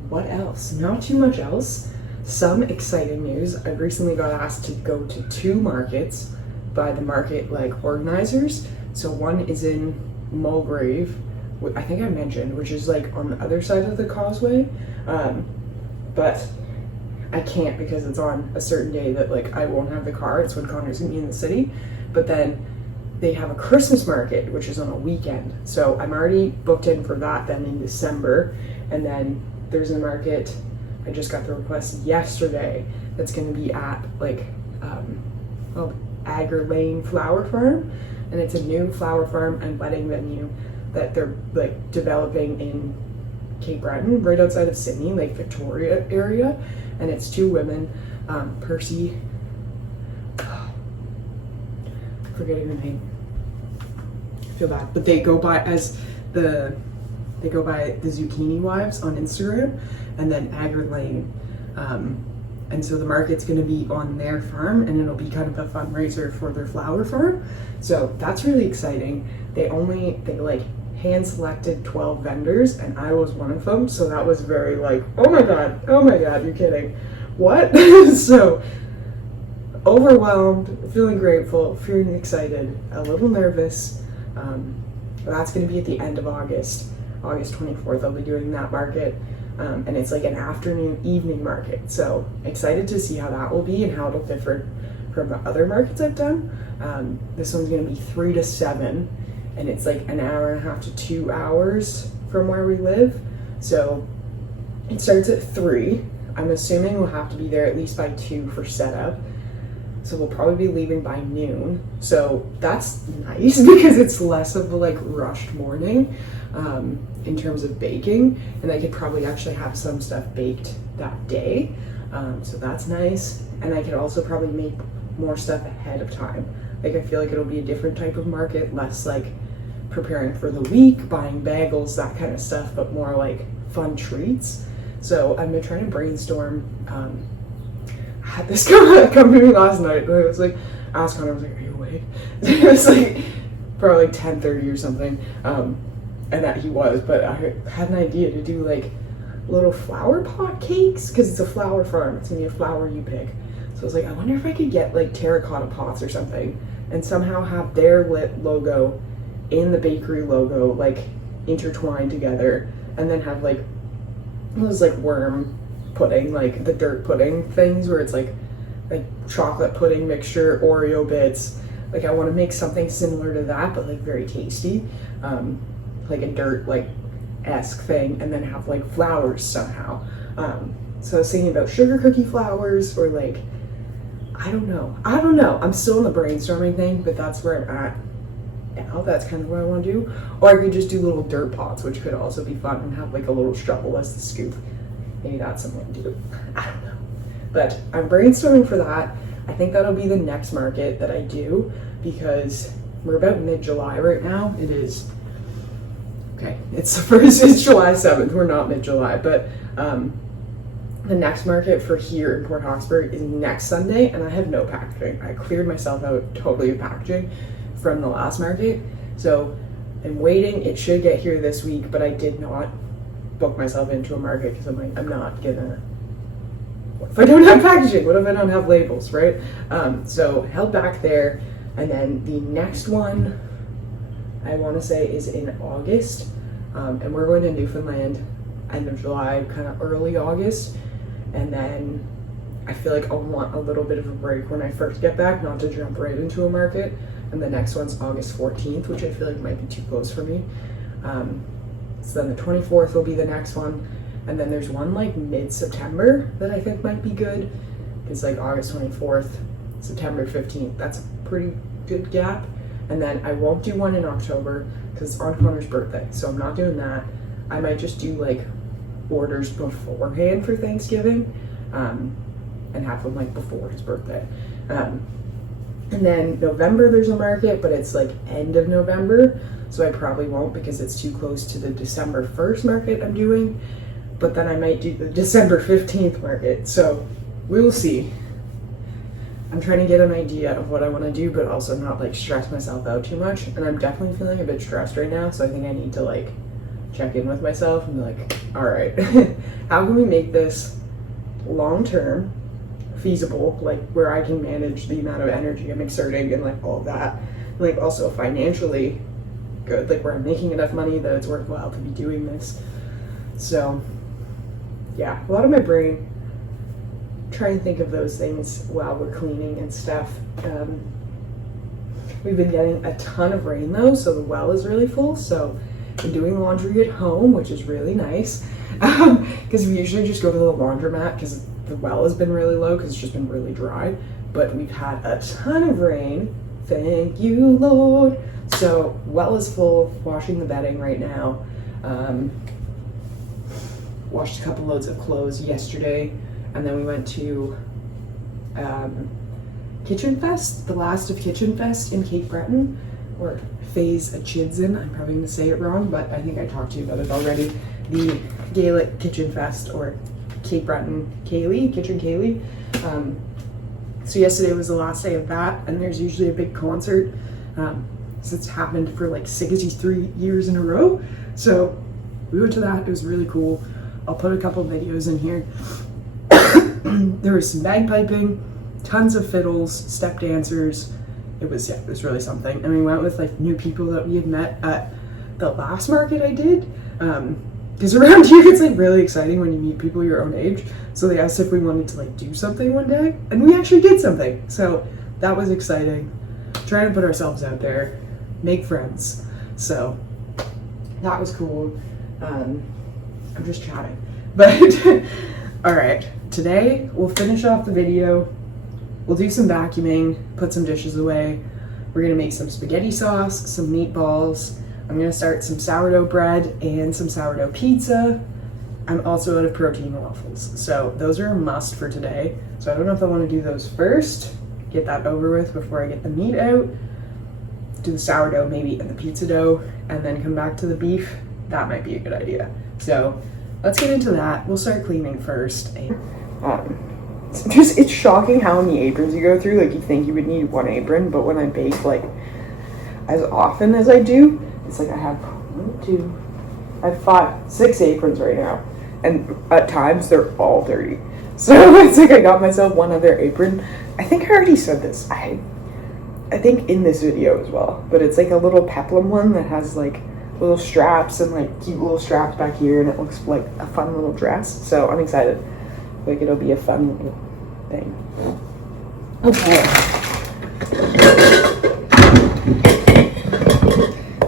what else? Not too much else. Some exciting news. I recently got asked to go to 2 markets by the market like organizers. So one is in Mulgrave, I think I mentioned, which is like on the other side of the causeway. But I can't because it's on a certain day that like I won't have the car. It's when Connor's gonna be in the city. But then they have a Christmas market, which is on a weekend. So I'm already booked in for that then in December. And then there's a market, I just got the request yesterday, that's gonna be at like Agar Lane Flower Farm. And it's a new flower farm and wedding venue that they're like developing in Cape Breton, right outside of Sydney, like Victoria area. And it's 2 women, Percy, forgetting the name, I feel bad, but they go by the Zucchini Wives on Instagram, and then Agar Lane. And so the market's going to be on their farm, and it'll be kind of a fundraiser for their flower farm. So that's really exciting. They like hand selected 12 vendors, and I was one of them. So that was very like, oh my God, you're kidding. What? So overwhelmed, feeling grateful, feeling excited, a little nervous. That's going to be at the end of August 24th. I'll be doing that market. And it's like an afternoon, evening market. So excited to see how that will be and how it'll differ from the other markets I've done. This one's gonna be 3 to 7, and it's like an hour and a half to 2 hours from where we live. So it starts at 3. I'm assuming we'll have to be there at least by 2 for setup. So we'll probably be leaving by noon. So that's nice because it's less of a like rushed morning. In terms of baking, and I could probably actually have some stuff baked that day, so that's nice. And I could also probably make more stuff ahead of time. Like I feel like it'll be a different type of market, less like preparing for the week, buying bagels, that kind of stuff, but more like fun treats. So I've been trying to brainstorm. I had this come to me last night, and I was like, asked Connor, I was like, are you awake? It was like probably like 10:30 or something. And that he was, but I had an idea to do like little flower pot cakes, because it's a flower farm. It's gonna be a flower you pick. So I was like, I wonder if I could get like terracotta pots or something and somehow have their lit logo and the bakery logo like intertwined together, and then have like those like worm pudding, like the dirt pudding things where it's like chocolate pudding mixture, Oreo bits. Like I want to make something similar to that, but like very tasty. Like a dirt like esque thing, and then have like flowers somehow. So I was thinking about sugar cookie flowers, or like I don't know. I'm still in the brainstorming thing, but that's where I'm at now. That's kind of what I want to do. Or I could just do little dirt pots, which could also be fun, and have like a little shovel as the scoop. Maybe that's something to do. I don't know. But I'm brainstorming for that. I think that'll be the next market that I do, because we're about mid-July right now. It is. Okay, it's July 7th, we're not mid-July, but the next market for here in Port Hawkesbury is next Sunday, and I have no packaging. I cleared myself out totally of packaging from the last market, so I'm waiting. It should get here this week, but I did not book myself into a market because I'm like, I'm not gonna, what if I don't have packaging? What if I don't have labels, right? So held back there, and then the next one I want to say is in August, and we're going to Newfoundland end of July, kind of early August, and then I feel like I'll want a little bit of a break when I first get back, not to jump right into a market, and the next one's August 14th, which I feel like might be too close for me. So then the 24th will be the next one, and then there's one like mid-September that I think might be good. It's like August 24th, September 15th, that's a pretty good gap. And then I won't do one in October because it's on Connor's birthday, so I'm not doing that. I might just do like orders beforehand for Thanksgiving, and have them like before his birthday. And then November there's a market, but it's like end of November, so I probably won't because it's too close to the December 1st market I'm doing. But then I might do the December 15th market, so we will see. I'm trying to get an idea of what I want to do, but also not like stress myself out too much. And I'm definitely feeling a bit stressed right now, so I think I need to like check in with myself and be like, all right, how can we make this long-term feasible, like where I can manage the amount of energy I'm exerting and like all of that, and, like also financially good, like where I'm making enough money that it's worthwhile to be doing this. So yeah, a lot of my brain try and think of those things while we're cleaning and stuff. We've been getting a ton of rain though, so the well is really full, so I'm doing laundry at home, which is really nice, because we usually just go to the laundromat because the well has been really low because it's just been really dry, but we've had a ton of rain, thank you Lord. So well is full, washing the bedding right now. Washed a couple loads of clothes yesterday, and then we went to Kitchen Fest, the last of Kitchen Fest in Cape Breton, or Phase a Chidzen, I'm probably going to say it wrong, but I think I talked to you about it already. The Gaelic Kitchen Fest, or Cape Breton Ceilidh, Kitchen Ceilidh. So yesterday was the last day of that, and there's usually a big concert. So it's happened for like 63 years in a row. So we went to that, it was really cool. I'll put a couple videos in here. There was some bagpiping, tons of fiddles, step dancers. It was really something. And we went with like new people that we had met at the last market I did. Because around here it's like really exciting when you meet people your own age. So they asked if we wanted to like do something one day, and we actually did something. So that was exciting. Trying to put ourselves out there, make friends. So that was cool. I'm just chatting. But all right, today we'll finish off the video. We'll do some vacuuming, put some dishes away. We're gonna make some spaghetti sauce, some meatballs. I'm gonna start some sourdough bread and some sourdough pizza. I'm also out of protein waffles, so those are a must for today. So I don't know if I want to do those first, get that over with before I get the meat out, do the sourdough maybe and the pizza dough, and then come back to the beef. That might be a good idea. So let's get into that. We'll start cleaning first. It's shocking how many aprons you go through. Like, you think you would need one apron, but when I bake like as often as I do, it's like I have 6 aprons right now, and at times they're all dirty. So it's like I got myself one other apron. I think I already said this. I think in this video as well, but it's like a little peplum one that has like little straps and like cute little straps back here, and it looks like a fun little dress. So I'm excited. Like, it'll be a fun little thing. Okay.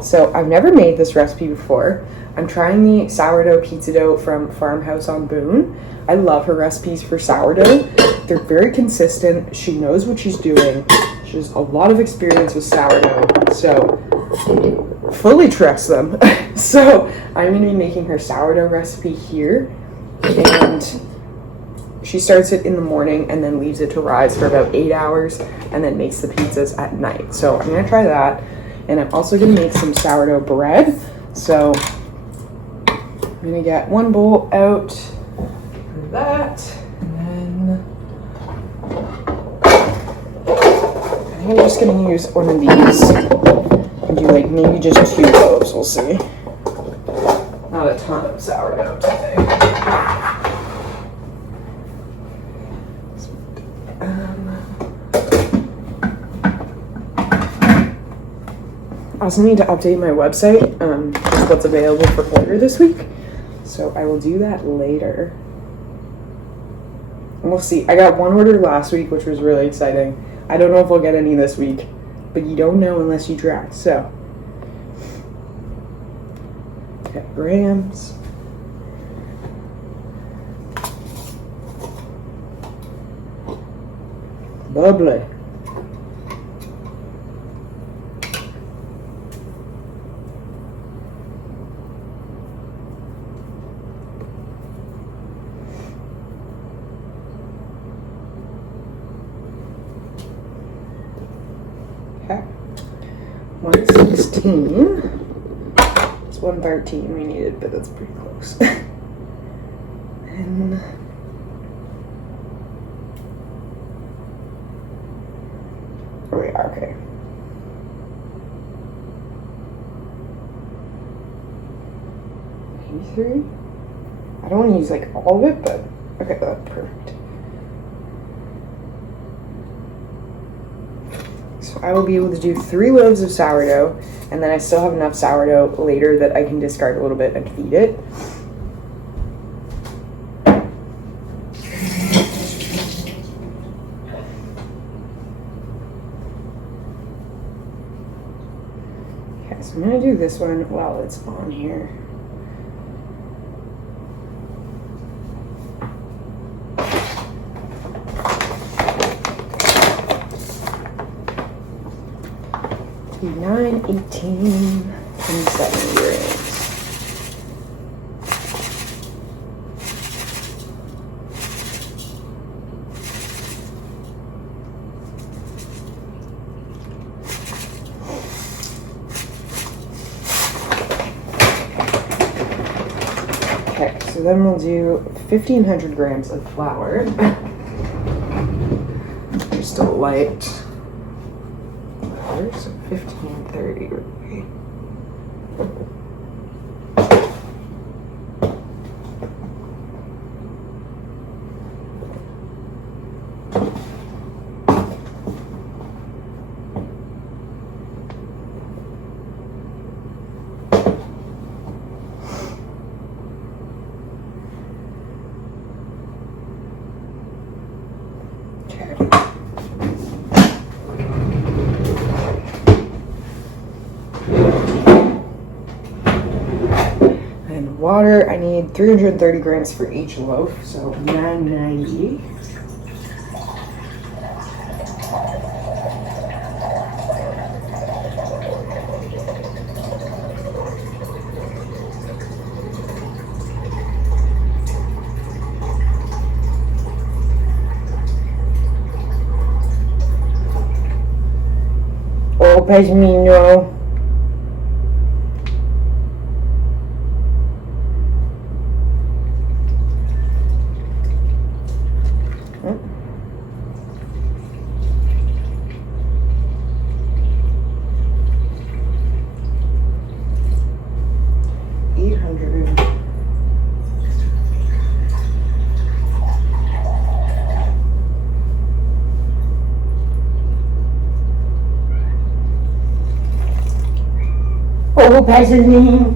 So I've never made this recipe before. I'm trying the sourdough pizza dough from Farmhouse on Boone. I love her recipes for sourdough. They're very consistent. She knows what she's doing. She has a lot of experience with sourdough, so fully trust them. So I'm going to be making her sourdough recipe here, and she starts it in the morning and then leaves it to rise for about 8 hours, and then makes the pizzas at night. So I'm going to try that, and I'm also going to make some sourdough bread. So I'm going to get one bowl out for that, and then I'm just going to use one of these and do like maybe just 2 loaves. We'll see. Not a ton of sourdough today. I also need to update my website, just what's available for order this week. So I will do that later. And we'll see. I got one order last week, which was really exciting. I don't know if I'll get any this week, but you don't know unless you try. So, got grams. Lovely. 116. It's 113 we needed, but that's pretty close. And oh yeah, okay. Maybe 3? I don't want to use like all of it, but okay, that's perfect. So I will be able to do 3 loaves of sourdough, and then I still have enough sourdough later that I can discard a little bit and feed it. Okay, so I'm gonna do this one while it's on here. Do 9, 18, and 70 grams. Okay, so then we'll do 1,500 grams of flour. They're still light. So 1530, right? Water, I need 330 grams for each loaf, so 990. Oh, pesmino. Oh, pesmino.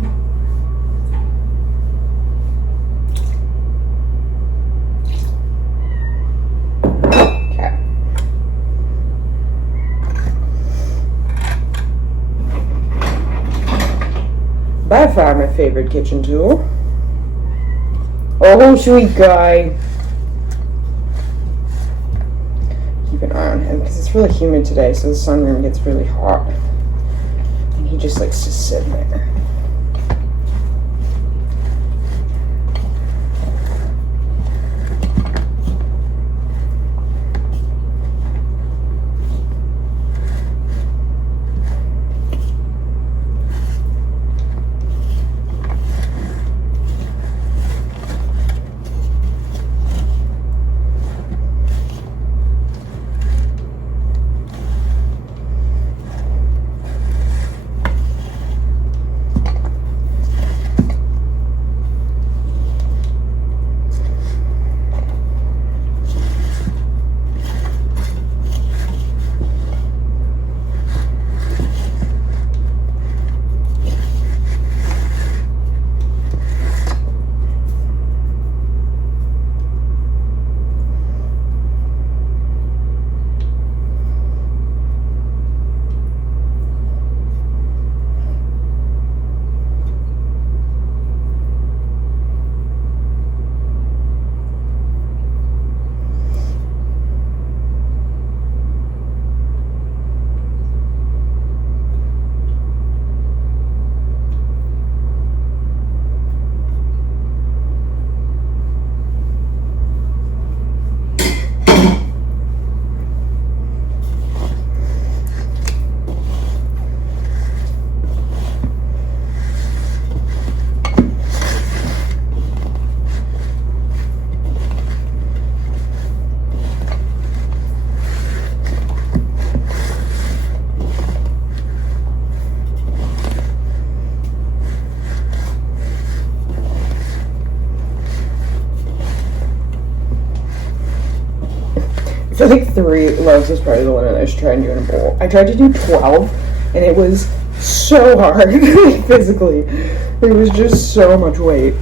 By far my favorite kitchen tool. Oh, sweet guy. Keep an eye on him because it's really humid today, so the sunroom gets really hot. And he just likes to sit there. I feel like 3 loaves is probably the limit I should try and do in a bowl. I tried to do 12, and it was so hard, physically. It was just so much weight.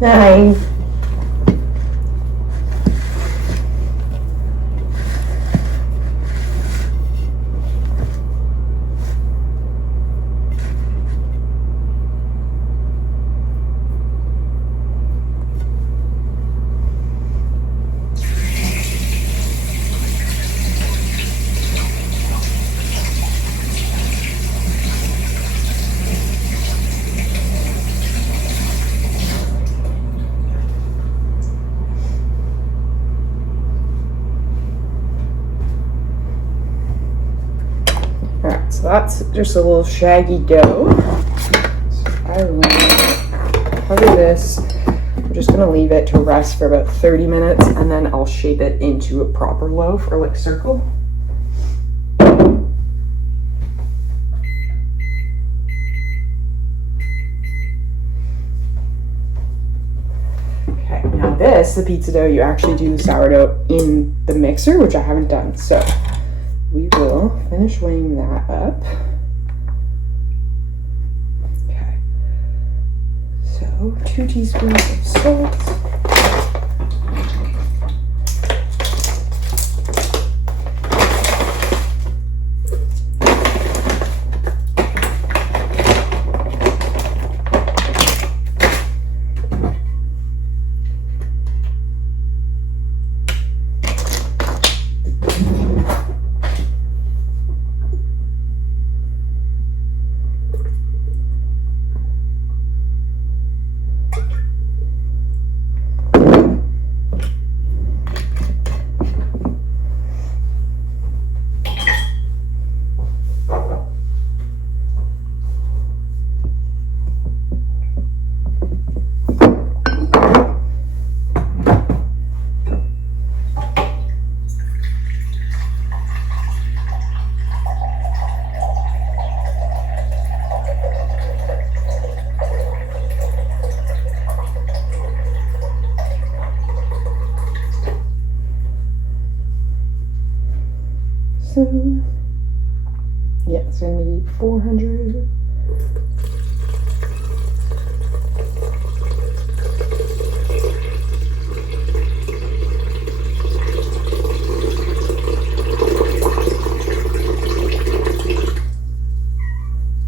Hi. Alright, so that's just a little shaggy dough. So I will cover this. I'm just gonna leave it to rest for about 30 minutes, and then I'll shape it into a proper loaf or like circle. Okay, now this, the pizza dough, you actually do the sourdough in the mixer, which I haven't done. So we will finish weighing that up. Okay. So 2 teaspoons of salt. So, yeah, it's gonna be 400.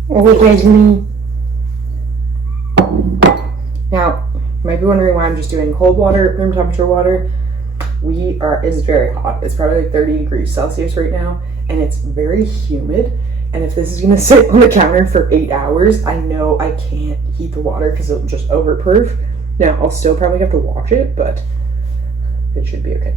Oh, there's me. Now, you might be wondering why I'm just doing cold water, room temperature water. It's very hot. It's probably like 30 degrees Celsius right now, and it's very humid. And if this is gonna sit on the counter for 8 hours, I know I can't heat the water because it'll just overproof. Now, I'll still probably have to wash it, but it should be okay.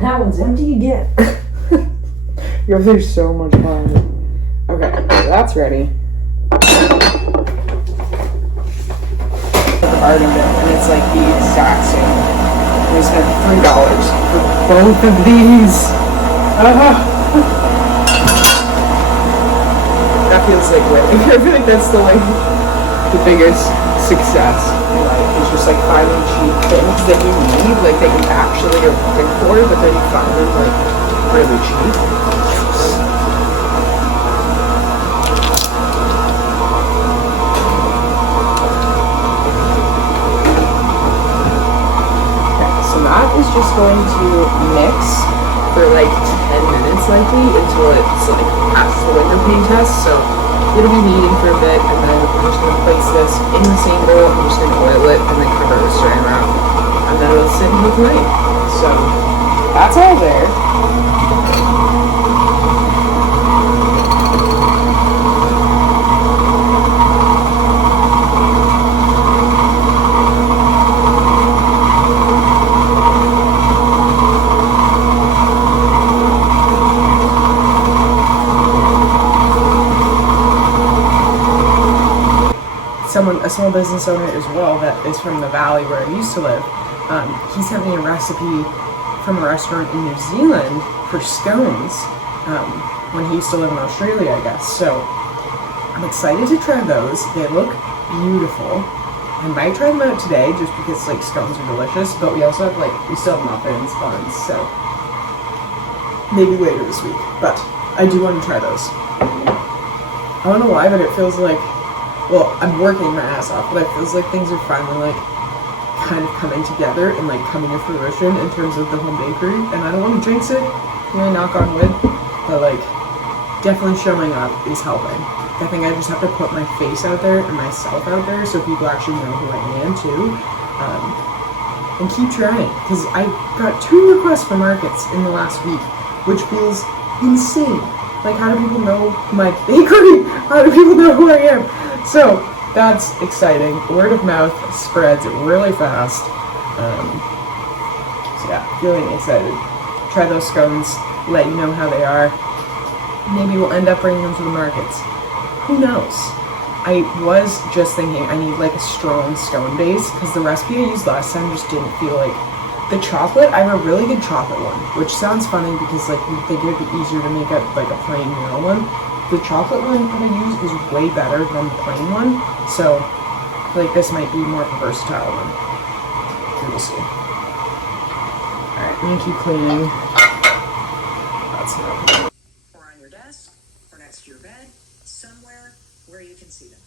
That one's empty again. Yours are so much fun. Okay, so that's ready. Already done, and it's like the exact same. We spent $3 for both of these. That feels like winning. I feel like that's the biggest success in life. It's just like finding cheap things that you need, like that you actually are looking for, but then you find them like really cheap. Okay, so that is just going to mix for like 10 minutes likely until it's like passes the window pane test. So it'll be heating for a bit, and then I'm just gonna place this in the same bowl. I'm just gonna oil it and then cover it with saran wrap, and then it'll sit until tonight. So that's all there. A small business owner as well that is from the valley where I used to live, he sent me a recipe from a restaurant in New Zealand for scones when he used to live in Australia, I guess. So I'm excited to try those. They look beautiful. I might try them out today just because like scones are delicious, but we also have we still have muffins, buns, so maybe later this week. But I do want to try those. I don't know why, but it feels like, well, I'm working my ass off, but it feels like things are finally kind of coming together and coming to fruition in terms of the home bakery. And I don't want to jinx it, really knock on wood, but definitely showing up is helping. I think I just have to put my face out there and myself out there so people actually know who I am too, and keep trying. Because I got 2 requests for markets in the last week, which feels insane. How do people know my bakery? How do people know who I am? So that's exciting. Word of mouth spreads really fast. So yeah, feeling excited. Try those scones, let you know how they are. Maybe we'll end up bringing them to the markets. Who knows? I was just thinking I need a strong scone base because the recipe I used last time just didn't feel the chocolate. I have a really good chocolate one, which sounds funny because you think it would be easier to make a plain vanilla one. The chocolate one that I use is way better than the plain one, so I feel this might be more of a versatile one. We'll see. Alright, I'm gonna keep cleaning. That's enough. Or on your desk, or next to your bed, somewhere where you can see them.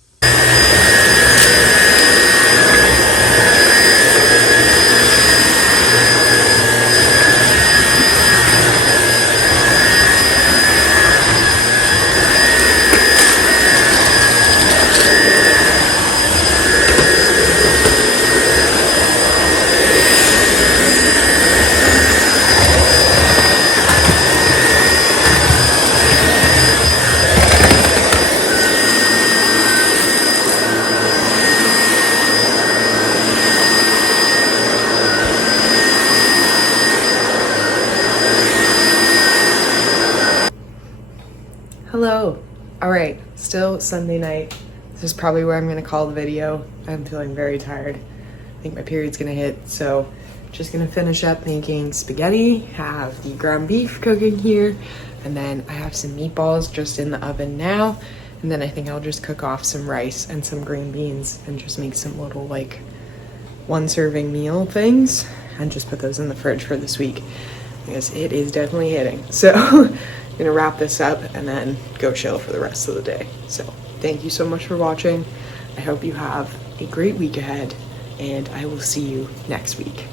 Hello. Alright, still Sunday night. This is probably where I'm going to call the video. I'm feeling very tired. I think my period's going to hit, so just going to finish up making spaghetti, have the ground beef cooking here, and then I have some meatballs just in the oven now, and then I think I'll just cook off some rice and some green beans and just make some little 1-serving meal things and just put those in the fridge for this week because it is definitely hitting. So I'm gonna wrap this up and then go chill for the rest of the day. So thank you so much for watching. I hope you have a great week ahead, and I will see you next week.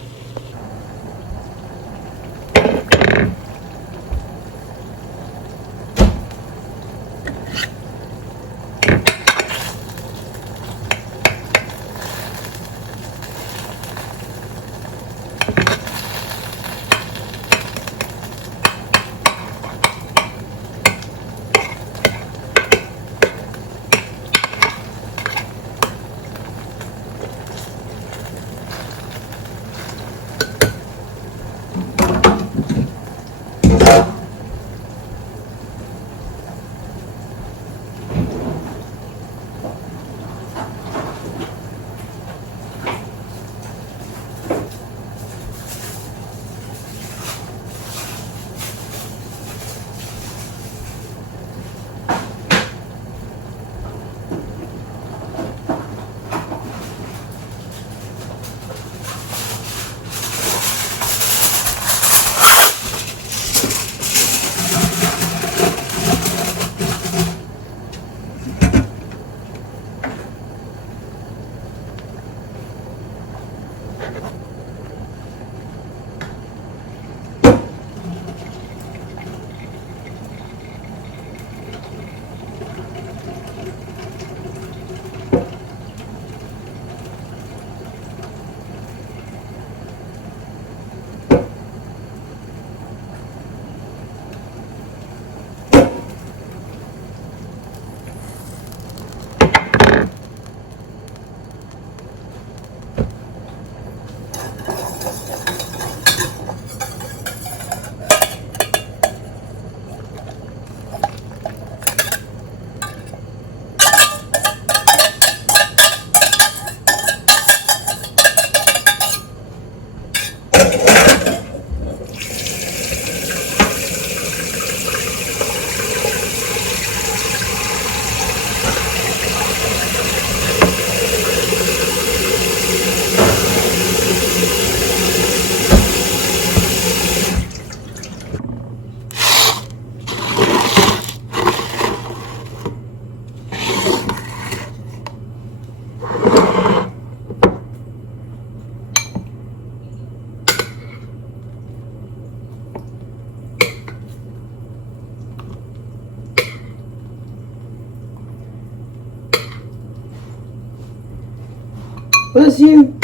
Bless you.